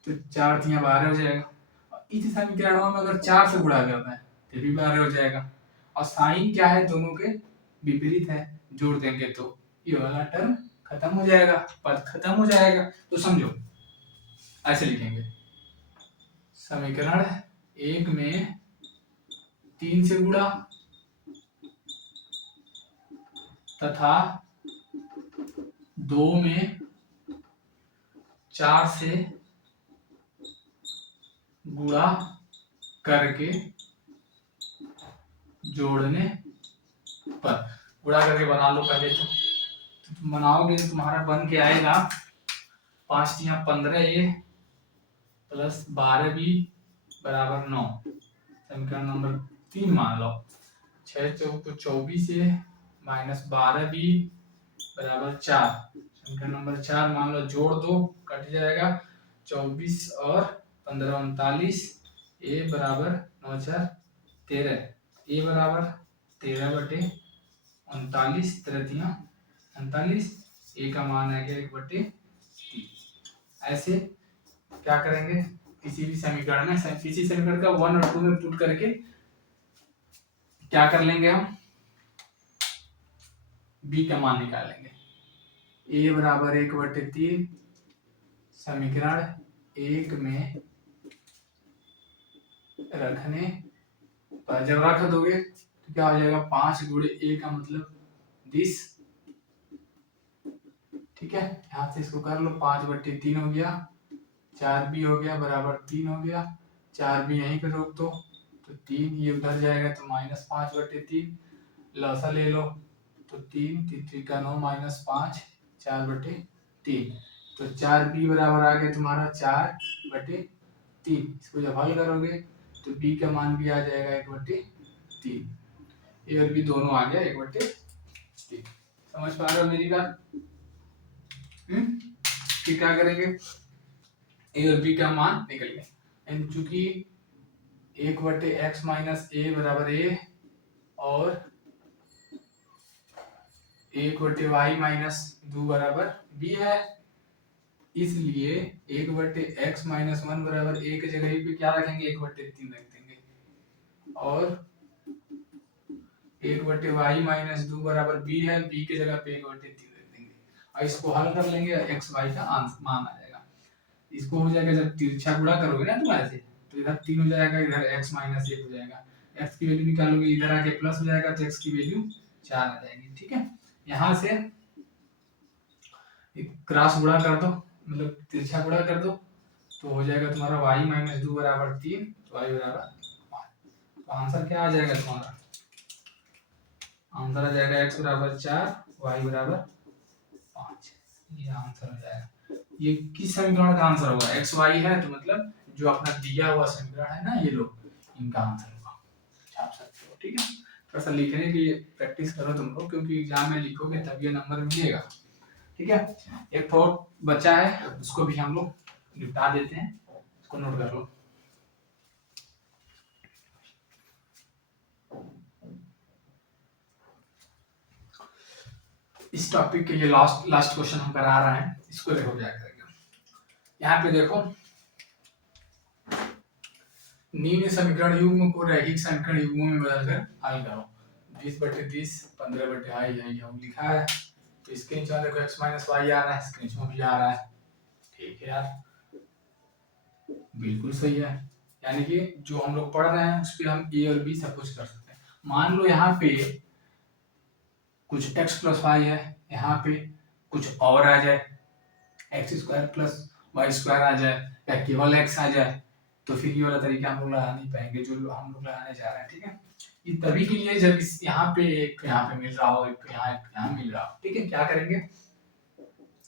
तो 4 3 12 हो जाएगा। इस समीकरण में अगर 4 से गुणा करते हैं तो भी 12 हो जाएगा, और साइन क्या है, दोनों के विपरीत है, जोड़ देंगे तो ये वाला टर्म खत्म हो जाएगा, पद खत्म हो जाएगा। तो समझो ऐसे लिखेंगे, समीकरण 1 में 3 से गुणा तथा 2 में 4 से गुणा करके जोड़ने पर। गुणा करके बना लो पहले तो तुम बनाओगे तो तुम्हारा बन के आएगा 5 × 15a प्लस 12b बराबर 9। समीकरण नंबर 3 मान लो। 6 × 24a माइनस 12b बराबर 4। समीकरण नंबर 4 मान लो, जोड़ दो कट जाएगा 24 और 15 39, a बराबर 9 4 13, a बराबर 13/39, 13 39, a का मान आ गया 1/3। ऐसे क्या करेंगे, किसी भी समीकरण में, किसी समीकरण का 1 और 2 में पुट करके क्या कर लेंगे हम, b का मान निकालेंगे। a बराबर 1/3 समीकरण 1 में रखने पर, जब रख दोगे तो क्या हो जाएगा, 5 × a का मतलब 20। ठीक है, यहाँ से इसको कर लो, 5/3 हो गया, 4b हो गया बराबर 3 हो गया, 4b यहीं पे रोक दो तो 3, ये उधर जाएगा तो -5/3, लसा ले लो तो 3 3 का 9 -5 4/3, तो 4b बराबर आ गया तुम्हारा 4/3। इसको जब हल करोगे तो b का मान भी आ जाएगा 1/3, ए और बी दोनों आ गया 1/3। समझ पा रहे हो मेरी बात? फिर क्या करेंगे, ए और बी का मान निकल गया, चूंकि 1/x - a बराबर a और 1/y - 2 बराबर b है, इसलिए 1/x - 1 बराबर a की जगह पे क्या रखेंगे, 1/3 रख देंगे, और 1/y - 2 बराबर b है, b की जगह पे 1/3 रख देंगे, और इसको हल कर लेंगे, x y का मान आ जाएगा। इसको हो जाएगा, जब तिरछा गुणा करोगे ना तुम ऐसे, तो इधर 3 हो जाएगा, इधर x - 1 हो जाएगा, x की वैल्यू निकालोगे, इधर आके प्लस हो जाएगा तो x की वैल्यू 4 आ जाएगी। ठीक है, यहाँ से क्रॉस गुणा कर दो, मतलब तिरछा गुणा कर दो, तो हो जाएगा तुम्हारा y - 2 बराबर 3, तो y बराबर 5। तो आंसर क्या आ जाएगा तुम्हारा, आंसर आ जाएगा x बराबर 4, y बराबर 5। ये आंसर हो जाएगा। ये किस समीकरण का आंसर होगा, x y है तो मतलब जो अपना दिया हुआ समीकरण है ना, ये लो, इनका आंसर होगा, छाप सकते हो। ठीक है, थोड़ा सा लिखने की प्रैक्टिस करो तुम लोग, क्योंकि एग्जाम में लिखोगे तब ये नंबर मिलेगा। ठीक है, एक और बचा है, उसको भी हम लोग निपटा देते हैं, इसको नोट कर लो। इस टॉपिक के लिए लास्ट क्वेश्चन हम करा रहे हैं, इसको देखो क्या करेंगे। यहाँ पे देखो, निम्न समीकरण युग्म को रैखिक समीकरण युग्मों में बदलकर हल करो। 20/30 15/2 लिखा है, तो इसके नीचे देखो x - y आ रहा है, इसके नीचे भी आ रहा है। ठीक है यार, बिल्कुल सही है, यानी कि जो हम लोग पढ़ रहे हैं उस पर हम a और b सब कुछ कर सकते हैं। मान लो यहाँ पे कुछ x + y है, यहाँ पे कुछ और आ जाए, x² + y² आ जाए, या केवल x आ जाए, तो फिर ये वाला तरीका हम लोग लगा नहीं पाएंगे जो हम लोग लगाने जा रहे हैं। ठीक है, ये तभी के लिए जब इस यहाँ पे एक यहाँ पे मिल रहा हो, एक यहाँ मिल रहा हो। ठीक है, क्या करेंगे,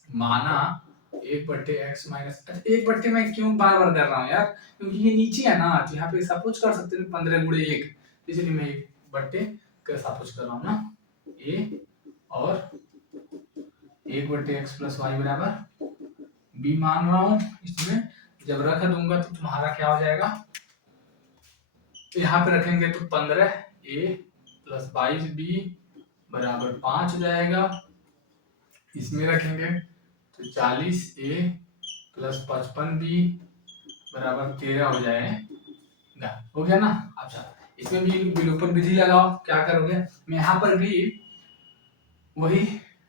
माना 1/x - 1/, मैं क्यों बार बार कर रहा हूँ यार, क्योंकि ये नीचे है ना, तो यहाँ पे सपोज कर सकते हैं 15 × 1, इसलिए मैं 1/, का सपोज कर रहा हूँ ना, a और 1/x + y बराबर b मान रहा हूँ। इसमें जब रख दूंगा तो तुम्हारा क्या हो जाएगा, यहाँ पे रखेंगे तो 15a + 22b बराबर 5 हो जाएगा, इसमें रखेंगे तो 40a + 55b बराबर 13 हो जाएगा। हो गया ना। अच्छा, इसमें भी विलोपन विधि लगाओ, क्या करोगे, मैं यहाँ पर भी वही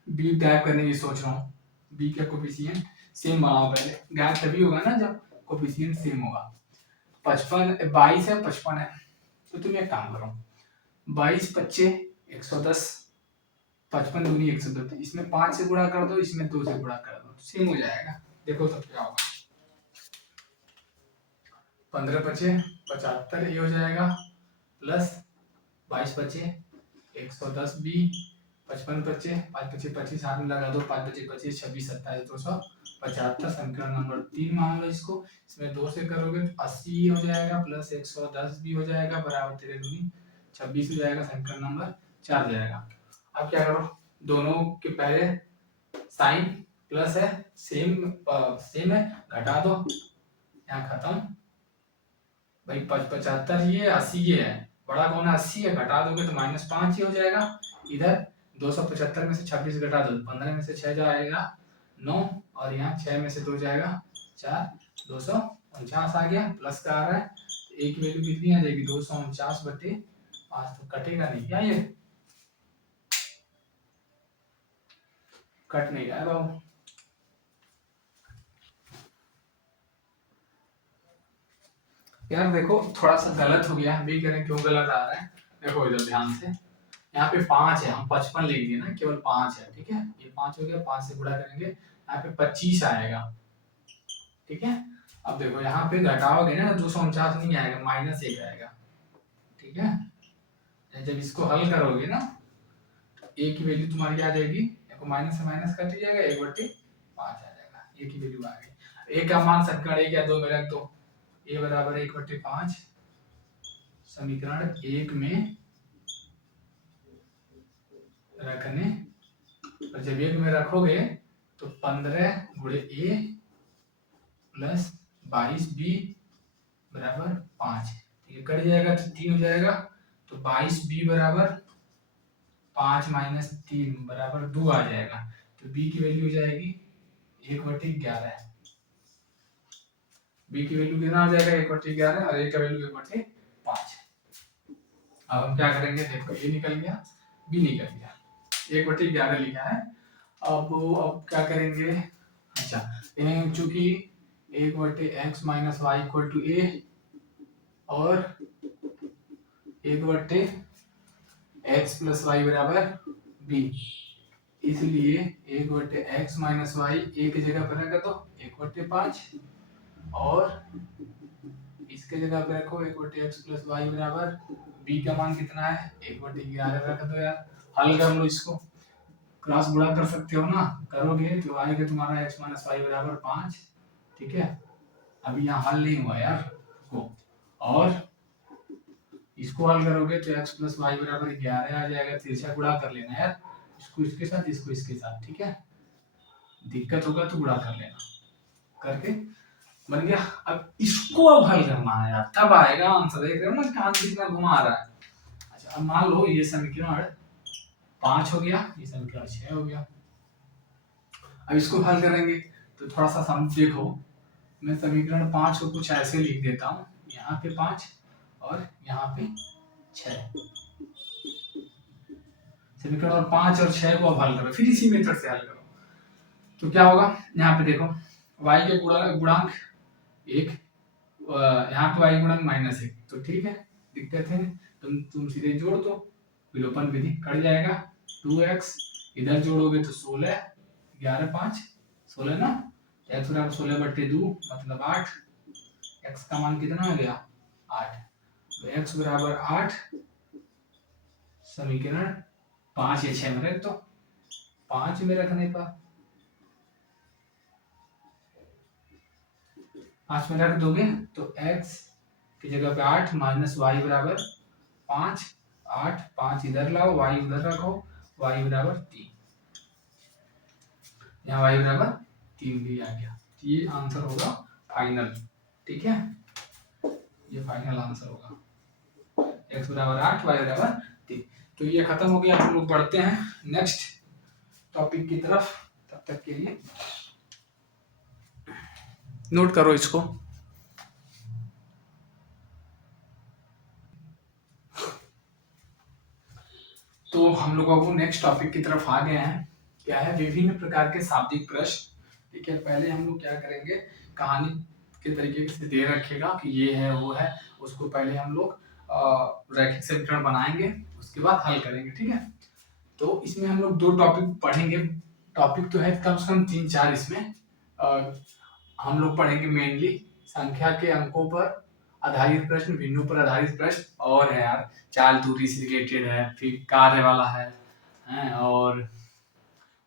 b टाइप करने की सोच रहा हूँ, b का कोफिशिएंट सेम बनाओ, पहले गैप तभी होगा ना जब कोफिशिएंट सेम होगा। 55 22 है, 55 है, तो तुम एक काम करो, 22 25 110, 55 दूनी 110, इसमें 5 से गुणा कर दो, इसमें 2 से गुणा कर दो, सेम हो जाएगा। देखो तब क्या होगा, 15 25 75 ये हो जाएगा, प्लस 22 25 110 बी, 55 25 5 25 25 हाथ में लगा दो, 5 25 25 26 27 275, समीकरण नंबर 3 मान लो इसको। इसमें 2 से करोगे तो 80 हो जाएगा, प्लस 110 भी हो जाएगा, बराबर 3 दूनी 26 हो जाएगा, समीकरण नंबर 4 हो जाएगा। अब क्या करो, दोनों के पहले साइन प्लस है, सेम है, घटा दो, यहाँ खत्म भाई। 75 ये 80 ये है, बड़ा कौन है 80 है, घटा दोगे तो -5 ही हो जाएगा। इधर 275 में से 26 घटा दो, 15 में से 6 जाएगा 9, और यहाँ 6 में से 2 जाएगा 4, 249 आ गया, प्लस का आ रहा है, एक वैल्यू कितनी आ जाएगी 249/5, तो कटेगा नहीं क्या, ये कट नहीं रहा है बाबू। यार देखो थोड़ा सा गलत हो गया, हम भी करें क्यों गलत आ रहा है, देखो इधर ध्यान से, यहाँ पे 5 है, हम 55 लिख दिए ना, केवल 5 है, ठीक है, ये 5 हो गया, 5 से गुणा करेंगे, यहाँ पे 25 आएगा, ठीक है। अब देखो यहाँ पे घटाओगे ना, 249 नहीं आएगा, -1 आएगा, ठीक है। जब इसको हल करोगे ना, ए की वैल्यू तुम्हारी आ जाएगी, देखो माइनस से माइनस कट जाएगा, 1/5 आ जाएगा, ए की वैल्यू आ गई। ए का मान समीकरण 1 या 2 में रख दो, ए बराबर 1/5 समीकरण 1 में रखने, और जब 1 में रखोगे तो 15 गुणे ए प्लस 22 बी बराबर 5, ये कट जाएगा तो 3 हो जाएगा, तो 22 बी बराबर 5 - 3 बराबर 2 आ जाएगा, तो बी की वैल्यू हो जाएगी 1/11, बी की वैल्यू कितना हो जाएगा 1/11, और ए का वैल्यू 1/5। अब हम क्या करेंगे, देखो ए निकल गया, बी निकल गया, 1/11 लिखा है। अब क्या करेंगे, अच्छा चूंकि 1/x - y = a और 1/x + y बराबर b, इसलिए 1/x - y a की जगह पर रख दो 1/5, और इसके जगह पे रखो 1/x + y बराबर b का मान कितना है 1/11 रख दो यार, हल कर लो इसको, क्रॉस गुणा कर सकते हो ना, करोगे तो आएगा तुम्हारा x - y बराबर 5, ठीक है। अभी यहाँ हल नहीं हुआ यार को, और इसको हल करोगे तो x + y बराबर 11 आ जाएगा, तिरछा गुणा कर लेना यार, इसको इसके साथ, इसको इसके साथ, ठीक है, दिक्कत होगा तो गुणा कर लेना, करके बन गया। अब इसको अब हल करना है यार, तब आएगा आंसर, देख रहे हो ना कान कितना घुमा रहा है। अच्छा अब मान लो ये समीकरण 5 हो गया, ये समीकरण 6 हो गया, अब इसको हल करेंगे तो थोड़ा सा समझ देखो, मैं समीकरण 5 को कुछ ऐसे लिख देता हूँ, यहाँ पे 5 और यहाँ पे 6, समीकरण 5 और 6 को अब हल करो, फिर इसी मेथड से हल करो, तो क्या होगा, यहाँ पे देखो y के गुणांक 1, यहाँ पे y गुणक -1, तो ठीक है, दिक्कत है, तुम सीधे जोड़ दो, विलोपन विधि कट जाएगा, 2x इधर जोड़ोगे तो 16, 11 5 16 ना, x बराबर 16/2 मतलब 8, x का मान कितना आ गया 8, तो x बराबर 8, समीकरण 5 या 6 में रख दो, 5 में रखने पर 5 में रख दोगे तो x की जगह पे 8 - y बराबर 5, 8 5 इधर लाओ, y उधर रखो, y बराबर 3, यहाँ y बराबर 3 भी आ गया, तो ये आंसर होगा फाइनल, ठीक है, ये फाइनल आंसर होगा, x बराबर 8 y बराबर 3। तो ये खत्म हो गया, हम लोग बढ़ते हैं नेक्स्ट टॉपिक की तरफ, तब तक के लिए नोट करो इसको। तो हम लोग अब नेक्स्ट टॉपिक की तरफ आ गए हैं, क्या है विभिन्न प्रकार के शाब्दिक प्रश्न, ठीक है। पहले हम लोग क्या करेंगे, कहानी के तरीके से दे रखेगा कि ये है वो है, उसको पहले हम लोग रैखिक समीकरण बनाएंगे, उसके बाद हल करेंगे, ठीक है। तो इसमें हम लोग 2 टॉपिक पढ़ेंगे। टॉपिक तो है कम से कम 3-4 इसमें। हम लोग पढ़ेंगे मेनली संख्या के अंकों पर आधारित प्रश्न, भिन्नों पर आधारित प्रश्न, और है यार चाल दूरी से रिलेटेड है, फिर कार्य वाला है और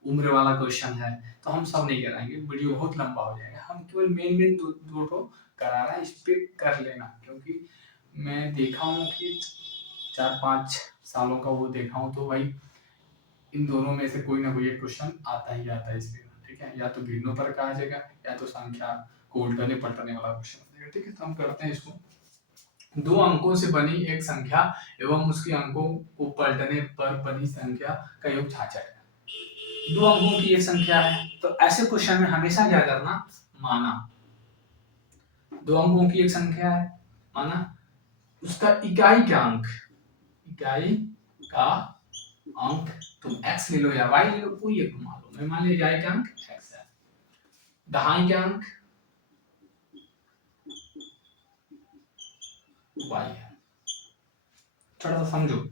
उम्र वाला क्वेश्चन है। तो हम सब नहीं कराएंगे, वीडियो बहुत लंबा हो जाएगा। हम केवल मेन दो ठो करा रहे हैं, इस पे कर लेना, क्योंकि मैं देखा हूँ कि 4-5 सालों का वो देखा हूँ, तो भाई इन दोनों में से कोई ना कोई एक क्वेश्चन आता ही आता है इसमें, ठीक है। या तो भिन्नों पर कहा जाएगा, या तो संख्या को उल्टने पलटने वाला क्वेश्चन हो जाएगा, ठीक है। तो हम करते हैं इसको। 2 अंकों से बनी एक संख्या एवं उसके अंकों को पलटने पर बनी संख्या का योग 66 है। 2 अंकों की एक संख्या है, तो ऐसे क्वेश्चन में हमेशा क्या करना, माना 2 अंकों की एक संख्या है, माना उसका इकाई का अंक, इकाई का अंक तुम x ले लो या y ले लो, कोई एक मान लो। मैं मान लिया इकाई का अंक x है, दहाई का अंक y है। थोड़ा सा समझो,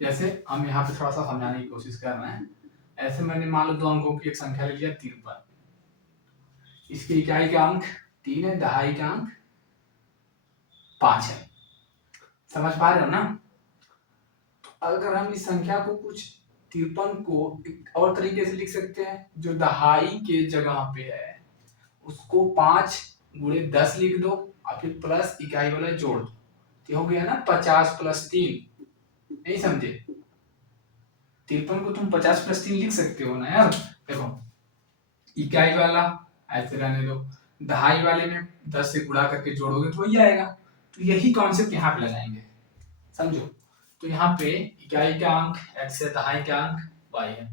जैसे हम यहाँ पे थोड़ा सा समझाने की कोशिश कर रहे हैं। ऐसे मैंने मान लो 2 अंकों की एक संख्या ले लिया 53, इसकी इकाई का अंक 3 है, दहाई का अंक 5 है। समझ पा रहे हो ना? तो अगर हम इस संख्या को कुछ 53 को एक और तरीके से लिख सकते हैं, जो दहाई के जगह पे है उसको 5 गुणे 10 लिख दो और फिर प्लस इकाई वाला जोड़ दो, तो हो गया ना 50 + 3। नहीं समझे? 53 को तुम 50 + 3 लिख सकते हो ना यार। देखो इकाई वाला ऐसे रहने दो, दहाई वाले में 10 से गुणा करके जोड़ोगे तो वही आएगा। तो यही कॉन्सेप्ट यहाँ पे लगाएंगे, समझो। तो यहाँ पे इकाई का अंक x है, दहाई का अंक y है।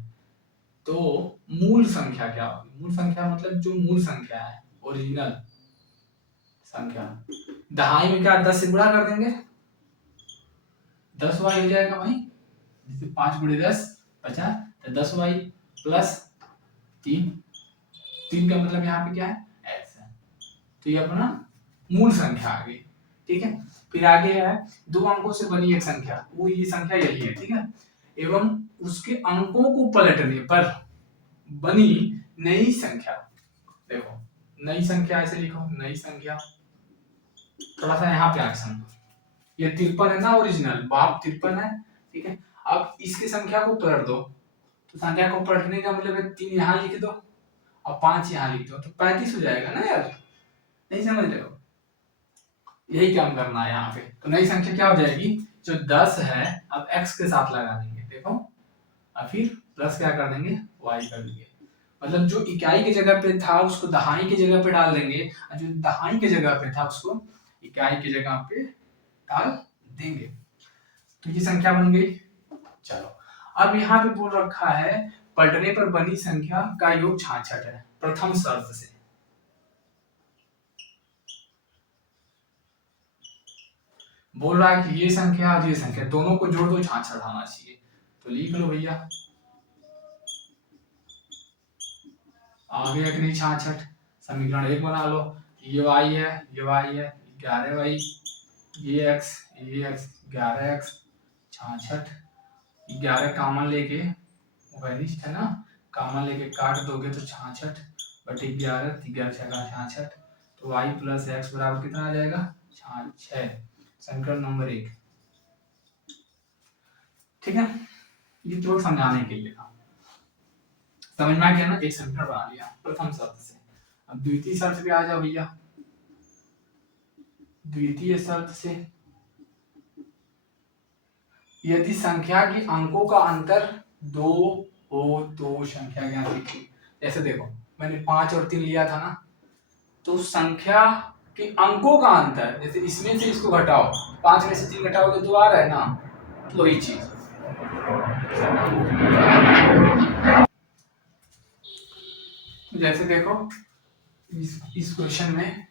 तो मूल संख्या क्या होगी? मूल संख्या मतलब जो मूल संख्या है, ओरिजिनल संख्या। दहाई में क्या 10 से गुणा कर देंगे, 10y हो जाएगा भाई। जैसे 5 गुणे 10 50, तो 10y प्लस 3 का मतलब यहाँ पे क्या है, x है। तो ये अपना मूल संख्या आ गई, ठीक है। फिर आगे है 2 अंकों से बनी एक संख्या, वो ये संख्या यही है, ठीक है। एवं उसके अंकों को पलटने पर बनी नई संख्या। देखो नई संख्या ऐसे लिखो, नई संख्या। थोड़ा सा यहाँ पे एक्शन दो, ये 53 है ना ओरिजिनल, बाप 53 है, ठीक है। अब इसकी संख्या को पलट दो, तो संख्या को पलटने का मतलब है 3 यहाँ लिख दो और 5 यहाँ लिख दो, तो 35 हो जाएगा ना यार। नहीं समझ रहे हो? यही काम करना है यहाँ पे। तो नई संख्या क्या हो जाएगी, जो 10 है अब x के साथ लगा देंगे, देखो, और फिर प्लस क्या कर देंगे, y कर देंगे। मतलब जो इकाई की जगह पे था उसको दहाई की जगह पे डाल देंगे, और जो दहाई की जगह पे था उसको इकाई की जगह पे डाल देंगे। तो ये संख्या बन गई। चलो अब यहाँ पे बोल रखा है पलटने पर बनी संख्या का योग 66 है, प्रथम शर्त से। बोल रहा है कि ये संख्या और ये संख्या दोनों को जोड़ दो, 66 आना चाहिए। तो लिख लो भैया, आ गया कि नहीं 66। समीकरण 1 बना लो, ये y है, ये y है, 11y, ये x, 11x, 66। 11 कामन लेके, वैनिस्ट है ना, कामन लेके काट दोगे तो 66 बटे 11, 11 छका 66। तो y प्लस x बराबर कितना आ जाएगा, 66। समीकरण नंबर 1, ठीक है। ये तो समझाने के लिए था, समझना क्या ना, एक समीकरण बना लिया प्रथम शर्त से। अब द्वितीय शर्त पे आ जाओ भैया। द्वितीय शर्त से यदि संख्या के अंकों का अंतर 2 हो तो संख्या ज्ञात लिखिए। जैसे देखो मैंने 5 और 3 लिया था ना, तो संख्या के अंकों का अंतर, जैसे इसमें से इसको घटाओ, 5 में से 3 घटाओगे 2 आ रहा है ना, तो वही चीज। जैसे देखो इस क्वेश्चन में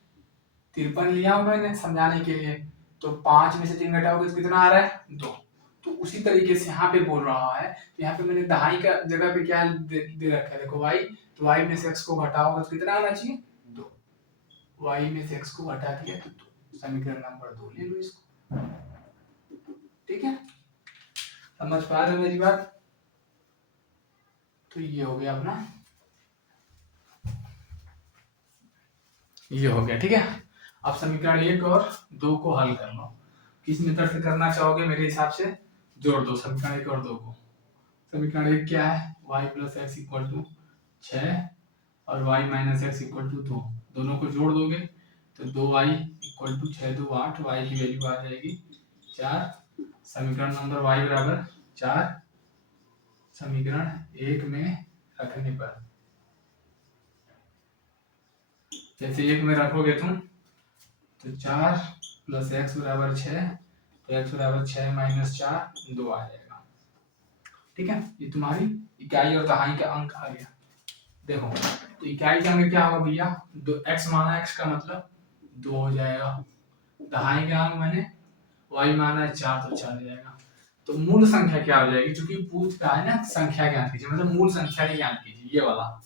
53 लिया हूं मैंने समझाने के लिए, तो 5 में से 3 घटाओगे तो कितना आ रहा है, 2। तो उसी तरीके से यहाँ पे बोल रहा है, तो यहाँ पे मैंने दहाई का जगह पे क्या दे रखा है, देखो y, तो y में से x को घटाओगे तो कितना आना चाहिए, 2। y में से x को घटा दिया तो 2। समीकरण नंबर 2 ले लो इसको। ठीक है, समझ पा रहे हो मेरी बात? तो ये हो गया अपना, ये हो गया। ठीक है, अब समीकरण 1 और 2 को हल कर लो। किस मेथड से करना चाहोगे? मेरे हिसाब से जोड़ दो समीकरण 1 और 2 को। समीकरण 1 क्या है? y plus x equal to 6 और y minus x equal to 2, दोनों को जोड़ दोगे तो 2y इक्वल टू 6 2 8, y की वैल्यू आ जाएगी 4। समीकरण नंबर y बराबर 4 समीकरण 1 में रखने पर, जैसे 1 में रखोगे तुम तो 4 प्लस एक्स बराबर 6, तो एक्स बराबर 6 माइनस 4 2 आ जाएगा। ठीक है, ये तुम्हारी इकाई और दहाई का अंक आ गया। देखो तो इकाई का अंक क्या होगा भैया? एक्स माना एक्स का मतलब 2 हो जाएगा। दहाई का अंक मैंने y माना 4 तो 4 हो जाएगा। तो मूल संख्या क्या हो जाएगी? क्योंकि पूछ रहा है ना संख्या ज्ञात कीजिए, मतलब मूल संख्या की ज्ञात कीजिए, ये वाला,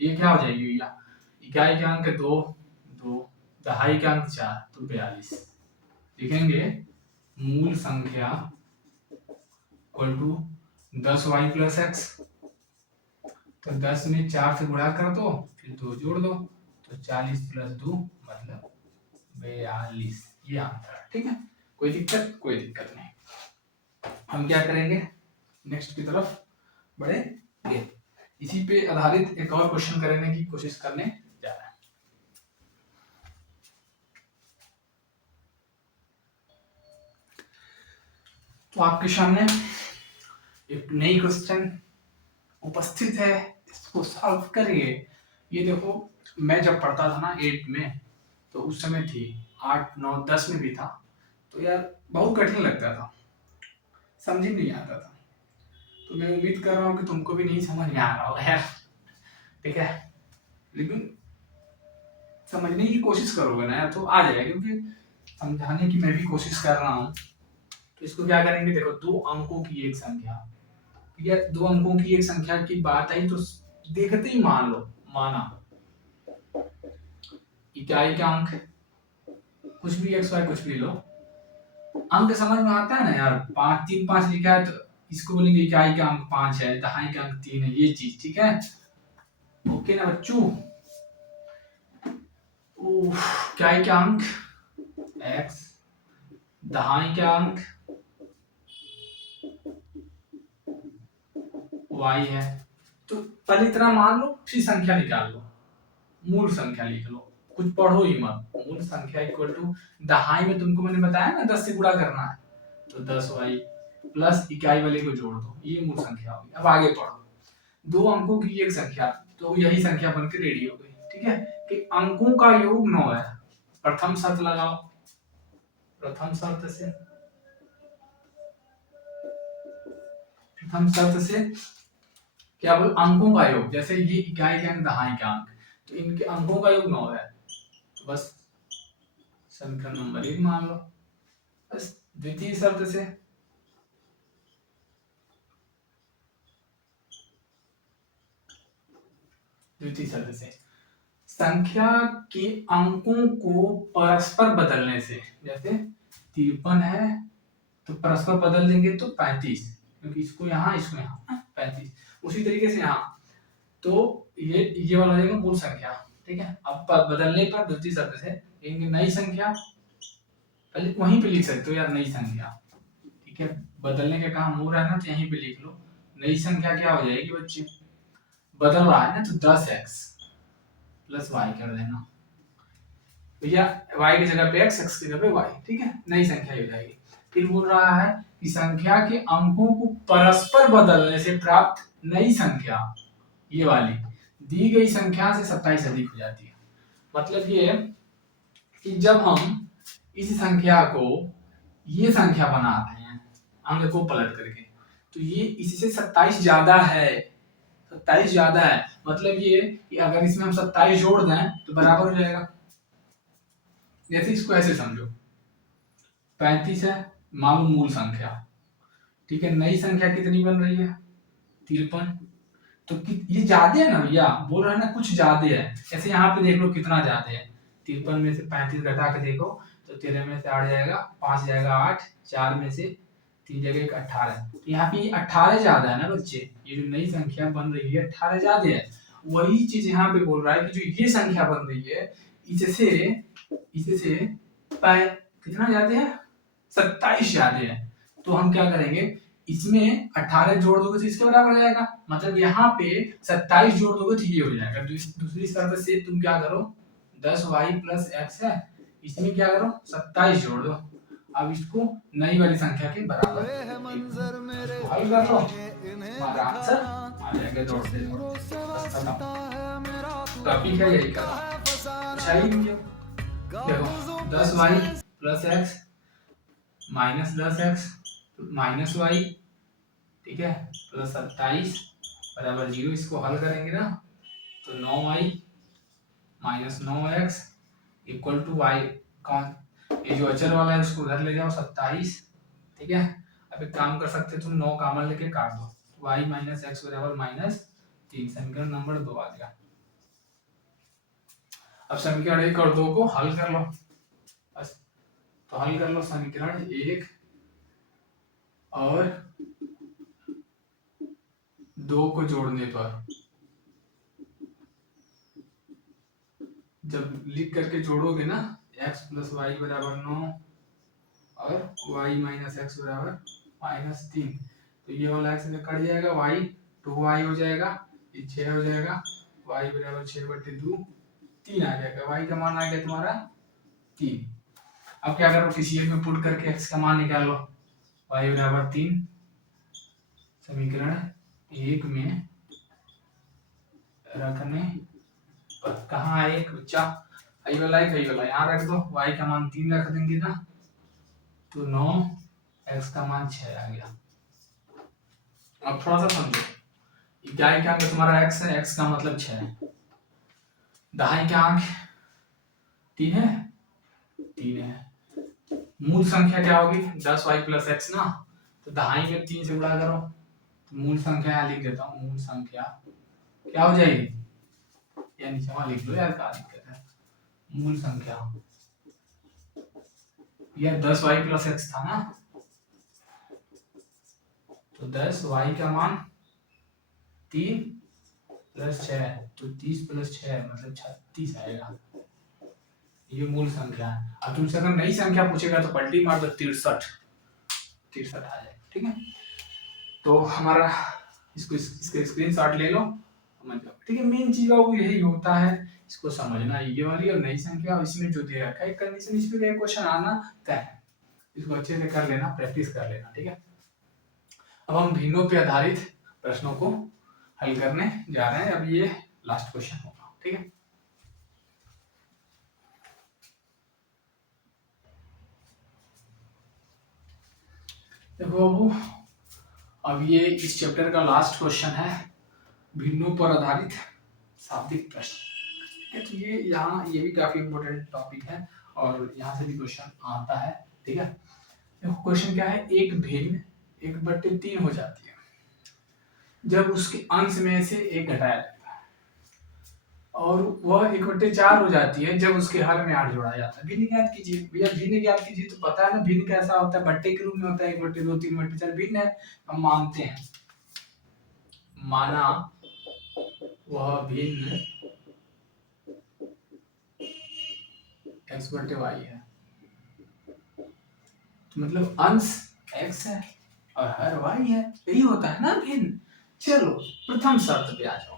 ये क्या हो जाएगी भैया? इकाई का अंक 2 2, दहाई का अंक 4 तो 42। लिखेंगे मूल संख्या equal to 10y plus x, तो 10 में 4 से गुणा कर दो, फिर 2 जोड़ दो, तो 40 प्लस 2 मतलब 42, ये आंसर है। ठीक है, कोई दिक्कत? कोई दिक्कत नहीं। हम क्या करेंगे, नेक्स्ट की तरफ बढ़ेंगे। इसी पे आधारित एक और क्वेश्चन करने की कोशिश करने जा रहे हैं। तो आपके सामने एक नई क्वेश्चन उपस्थित है, इसको सॉल्व करिए। ये देखो, मैं जब पढ़ता था ना 8 में, तो उस समय थी 8 9 10 में भी था, तो यार बहुत कठिन लगता था, समझ ही नहीं आता था। तो मैं उम्मीद कर रहा हूँ कि तुमको भी नहीं समझ में आ रहा होगा यार। ठीक है, लेकिन समझने की कोशिश करोगे ना यार तो आ जाएगा, क्योंकि समझाने की मैं भी कोशिश कर रहा हूँ। तो इसको क्या करेंगे, देखो 2 अंकों की एक संख्या, या 2 अंकों की एक संख्या की बात आई तो देखते ही मान लो, माना इकाई का अंक कुछ भी x y कुछ भी लो, अंक समझ में आता है ना यार। 5 3 5 लिखा है तो इसको बोलेंगे इकाई का अंक 5 है, दहाई का अंक 3 है, ये चीज। ठीक है, ओके ना बच्चों? इकाई का अंक x, दहाई का अंक y है, तो पहले इतना मान लो, फिर संख्या निकाल लो, मूल संख्या लिख लो, कुछ पढ़ो ही मत। मूल संख्या इक्वल टू दहाई में तुमको मैंने बताया ना 10 से गुणा करना है, तो 10y प्लस इकाई वाले को जोड़ दो, ये मूल संख्या होगी। अब आगे पढ़ो, 2 अंकों की एक संख्या, तो यही संख्या बनकर रेडी हो गई। ठीक है, कि अंकों का योग 9 है। प्रथम शर्त लगाओ, प्रथम शर्त से क्या बोल, अंकों का योग, जैसे ये इकाई के अंक दहाई का अंक, तो इनके अंकों का योग 9 है, तो बस समीकरण नंबर 1 मान लो। बस द्वितीय शर्त से संख्या के अंकों को परस्पर बदलने से, जैसे 53 है तो परस्पर बदल देंगे तो 35, क्योंकि इसको यहाँ 35, उसी तरीके से यहाँ, तो ये वाला हो जाएगा मूल संख्या। ठीक है, अब बदलने पर द्वितीय शब्द से लेंगे नई संख्या, पहले वहीं पे लिख सकते हो यार, नई संख्या। ठीक है, बदलने का काम हो रहा है ना, तो यहीं पे लिख लो। नई संख्या क्या हो जाएगी बच्चे, बदल रहा है ना, तो 10x प्लस y कर देना भैया, y की जगह पे x की जगह पे y। ठीक है, नई संख्या हो जाएगी। फिर बोल रहा है कि संख्या के अंकों को परस्पर बदलने से प्राप्त नई संख्या, ये वाली दी गई संख्या से 27 अधिक हो जाती है। मतलब ये कि जब हम इस संख्या को ये संख्या बनाते हैं अंक को पलट करके, तो ये इससे 27 ज्यादा है, 27 ज्यादा है, मतलब ये कि अगर इसमें हम 27 जोड़ दें तो बराबर हो जाएगा। जैसे इसको ऐसे समझो, 35 है मान लो मूल संख्या, ठीक है, नई संख्या कितनी बन रही है 53, तो ये ज्यादा है ना भैया, बोल रहा है ना कुछ ज्यादा है। ऐसे यहाँ पे देख लो कितना ज्यादा है, 53 में से 35 घटा के देखो तो 13 में से 8 जाएगा, 5 जाएगा 8, 4 में से 3 जगह 18, तो यहाँ पे 18 ज्यादा है ना बच्चे, ये जो नई संख्या बन रही है 18 ज्यादा है। वही चीज यहाँ पे बोल रहा है कि जो ये संख्या बन रही है इससे कितना ज्यादा है, 27 ज्यादा है। तो हम क्या करेंगे, इसमें 18 जोड़ दोगे तो इसके बराबर हो जाएगा, मतलब यहाँ पे 27 जोड़ दोगे तो ये हो जाएगा। दूसरी शर्त से तुम क्या करो, 10y प्लस एक्स है, इसमें क्या करो 27 जोड़ दो। अब इसको नई वाली संख्या के बराबर हल कर लो, हमारा आंसर आ जाएगा। जोड़ से टॉपिक है यही का, अच्छा ही देखो 10y plus x minus 10x minus y, ठीक है, प्लस 27 बराबर 0। इसको हल करेंगे ना तो 9y minus 9x equal to Y, ये जो अचर वाला है उसको उधर ले जाओ 27, ठीक है। अब एक काम कर सकते तुम 9 कॉमन लेके काट दो, y माइनस एक्स बराबर -3, समीकरण नंबर 2 आ गया। अब समीकरण 1 और 2 को हल कर लो बस, तो हल कर लो समीकरण 1 और 2 को जोड़ने पर, जब लिख करके जोड़ोगे ना x प्लस वाई बराबर 9 और y माइनस एक्स बराबर -3, तो ये वाला x में कट जाएगा, y 2y हो जाएगा, ये 6 हो जाएगा, y बराबर 6/2 3 आ जाएगा, y का मान आ गया तुम्हारा 3। अब क्या करो, किसी एक में पुट करके x का मान निकाल लो, y बराबर 3 समीकरण 1 में रखने पर, कहाँ है एक बच्चा, आई वाला यहाँ रख दो, y का मान 3 रख देंगे ना तो 9, x का मान 6 आ गया। अब थोड़ा सा समझो, क्या है, क्या तुम्हारा x है, x का मतलब 6 है, दाहिने क्या अंक 3 है, 3 है, मूल संख्या क्या होगी 10y प्लस एक्स ना, तो दाहिने में 3 से गुणा करो, तो मूल संख्या यहाँ लिख देता हूँ, मूल संख्या क्या हो जाएगी, या नीचे वहां लिख लो यार, क्या दिक्कत है, मूल संख्या यह 10y प्लस एक्स था ना, तो 10y का मान 3 प्लस 6, तो 30 प्लस 6 मतलब 36 आएगा, ये मूल संख्या है। अब तुमसे अगर नई संख्या पूछेगा तो पलटी मार दो, 63 आ जाएगा, ठीक है। तो हमारा इसका स्क्रीनशॉट ले लो, समझ लो, ठीक है। मेन चीज वो यही होता है, इसको समझना, ये वाली और नई संख्या, और इसमें जो दे रखा है कंडीशन, इस पे क्वेश्चन आना तय है, इसको अच्छे से कर लेना, प्रैक्टिस कर लेना, ठीक है। अब हम भिन्नों पे आधारित प्रश्नों को हल करने जा रहे हैं, अब ये लास्ट क्वेश्चन होगा, ठीक है। देखो बाबू, अब ये इस चैप्टर का लास्ट क्वेश्चन है, भिन्नों पर आधारित शाब्दिक प्रश्न, तो ये यहाँ ये भी काफी इम्पोर्टेंट टॉपिक है और यहाँ से भी क्वेश्चन आता है, ठीक है। देखो क्वेश्चन क्या है, एक भिन्न 1/3 हो जाती है जब उसके अंश में से एक घटाया जाता है, और वह 1/4 हो जाती है जब उसके हर में 8 जोड़ा जाता है। भिन्न ज्ञात कीजिए, भैया भिन्न ज्ञात कीजिए, तो पता है ना भिन्न कैसा होता है, बट्टे के रूप में होता है, 1/2 3/4 भिन्न है, हम मानते हैं, माना वह भिन्न x/y है, तो मतलब अंश x है और हर y है, यही होता है ना भिन्न। चलो प्रथम शर्त पे आ जाओ,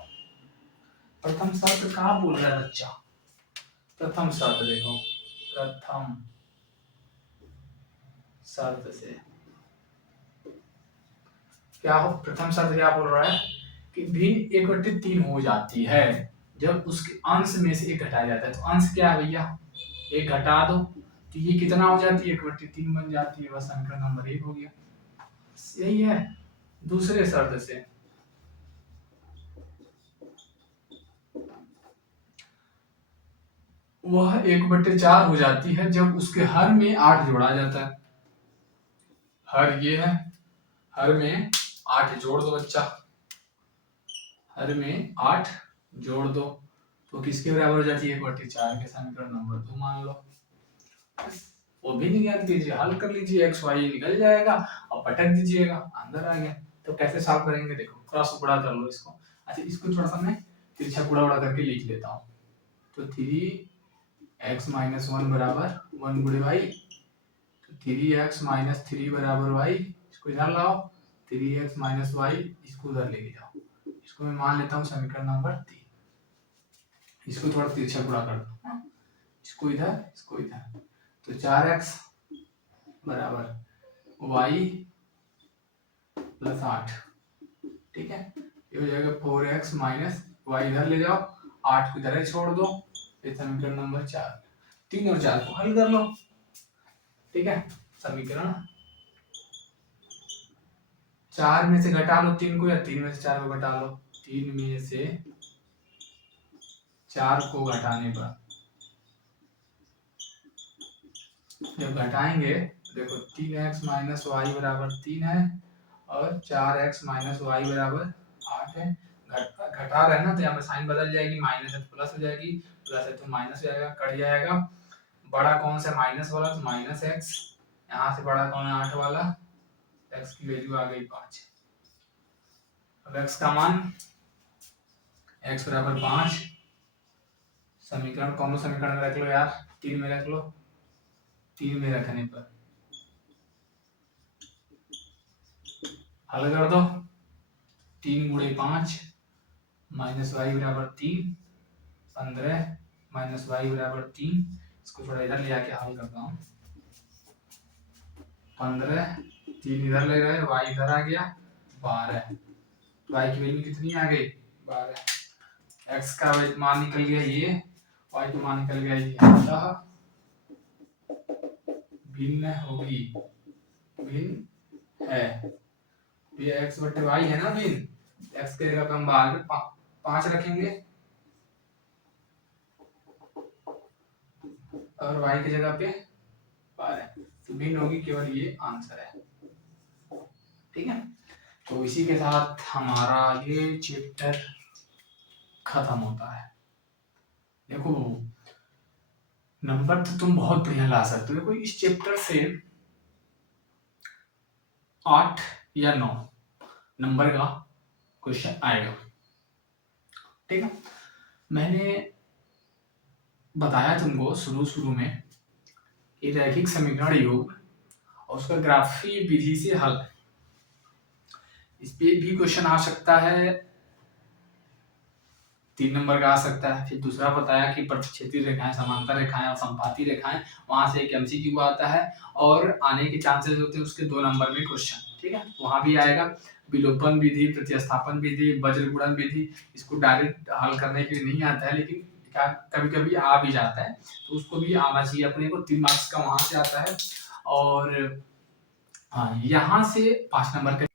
प्रथम शर्त कहाँ बोल रहा है बच्चा, प्रथम शर्त देखो, प्रथम शर्त से क्या हो, प्रथम शर्त क्या बोल रहा है कि भिन्न 1/3 हो जाती है जब उसके अंश में से एक घटाया जाता है, तो अंश क्या है भैया, एक घटा दो, तो ये कितना हो जाती है, 1/3 बन जाती है, बस समीकरण नंबर 1 हो गया, यही है। दूसरे शर्त से वह 1/4 हो जाती है जब उसके हर में 8 जोड़ा जाता है, हर ये है, हर में 8 जोड़ दो बच्चा, हर में 8 जोड़ दो, तो किसके बराबर हो जाती है, 1/4 के, समीकरण नंबर 2 मान लो। वो भी नहीं ज्ञात कीजिए, हल कर लीजिए, एक्स वाई निकल जाएगा और पटक दीजिएगा, अंदर आ गया। तो कैसे सॉल्व करेंगे, देखो क्रॉस गुणा कर लो इसको। अच्छा इसको थोड़ा सा मैं तिरछा गुणा करके लिख लेता हूँ। तो 3x माइनस 1 बराबर 1 गुणे वाई, तो 3x माइनस 3 बराबर वाई, इसको इधर लाओ, 3x माइनस वाई इसको उधर लेके जाओ। इसको मैं मान लेता हूँ समीकरण नंबर 3। इसको थोड़ा तिरछा गुणा कर दो, इसको इधर, तो 4x बराबर y प्लस 8, ठीक है। ये हो जाएगा 4x माइनस वाई, इधर ले जाओ, 8 को इधर छोड़ दो, ये समीकरण नंबर 4। 3 और 4 को हल कर लो, ठीक है। समीकरण 4 में से घटा लो 3 को, या 3 में से 4 को घटा लो। 3 में से 4 को घटाने पर जब घटाएंगे देखो 3x माइनस वाई बराबर 3 है और 4x माइनस वाई बराबर 8 है। घटा रहे हैं ना, तो यहाँ पे साइन बदल जाएगी, माइनस है तो प्लस हो जाएगी, प्लस है तो माइनस हो जाएगा, कट जाएगा। बड़ा कौन सा माइनस वाला, तो माइनस एक्स, यहाँ से बड़ा कौन है 8 वाला, एक्स की वैल्यू आ गई 5। अब एक्स का मान एक्स बराबर 5, समीकरण कौन समीकरण में रख लो यार, 3 में रख लो। 3 में रखने पर हल कर दो, 3 गुणे 5 माइनस वाई बराबर 3, 15 माइनस वाई बराबर 3, इसको थोड़ा इधर ले जाके हल करता हूँ। 15, 3 इधर ले गए, वाई इधर आ गया 12, वाई की वैल्यू कितनी आ गई 12। एक्स का मान निकल गया ये, वाई का मान निकल गया ये, अतः भिन्न होगी, भिन्न है। ये एक्स बटे वाई है ना भिन्न, एक्स के जगह पे हम बाहर 5 रखेंगे और वाई की जगह पे 12, तो भिन्न होगी, केवल ये आंसर है, ठीक है। तो इसी के साथ हमारा ये चैप्टर खत्म होता है। देखो नंबर तो तुम बहुत बढ़िया ला सकते हो, देखो इस चैप्टर से 8 या 9 नंबर का क्वेश्चन आएगा, ठीक है। मैंने बताया तुमको शुरू में कि रैखिक समीकरण योग और उसका ग्राफी विधि से हल, इस पे भी क्वेश्चन आ सकता है, 3 नंबर का आ सकता है। फिर दूसरा बताया कि प्रतिच्छेदी रेखाएं, समांतर रेखाएं और संपाती रेखाएं, वहां से एक एमसीक्यू आता है और आने के चांसेस होते हैं उसके 2 नंबर में क्वेश्चन, ठीक है, वहां भी आएगा। विलोपन विधि, प्रतिस्थापन विधि, वज्र गुणन विधि, इसको डायरेक्ट हल करने के लिए नहीं आता है, लेकिन कभी कभी आ भी जाता है, तो उसको भी आना चाहिए अपने को, 3 मार्क्स का वहां से आता है। और हाँ यहाँ से 5 नंबर का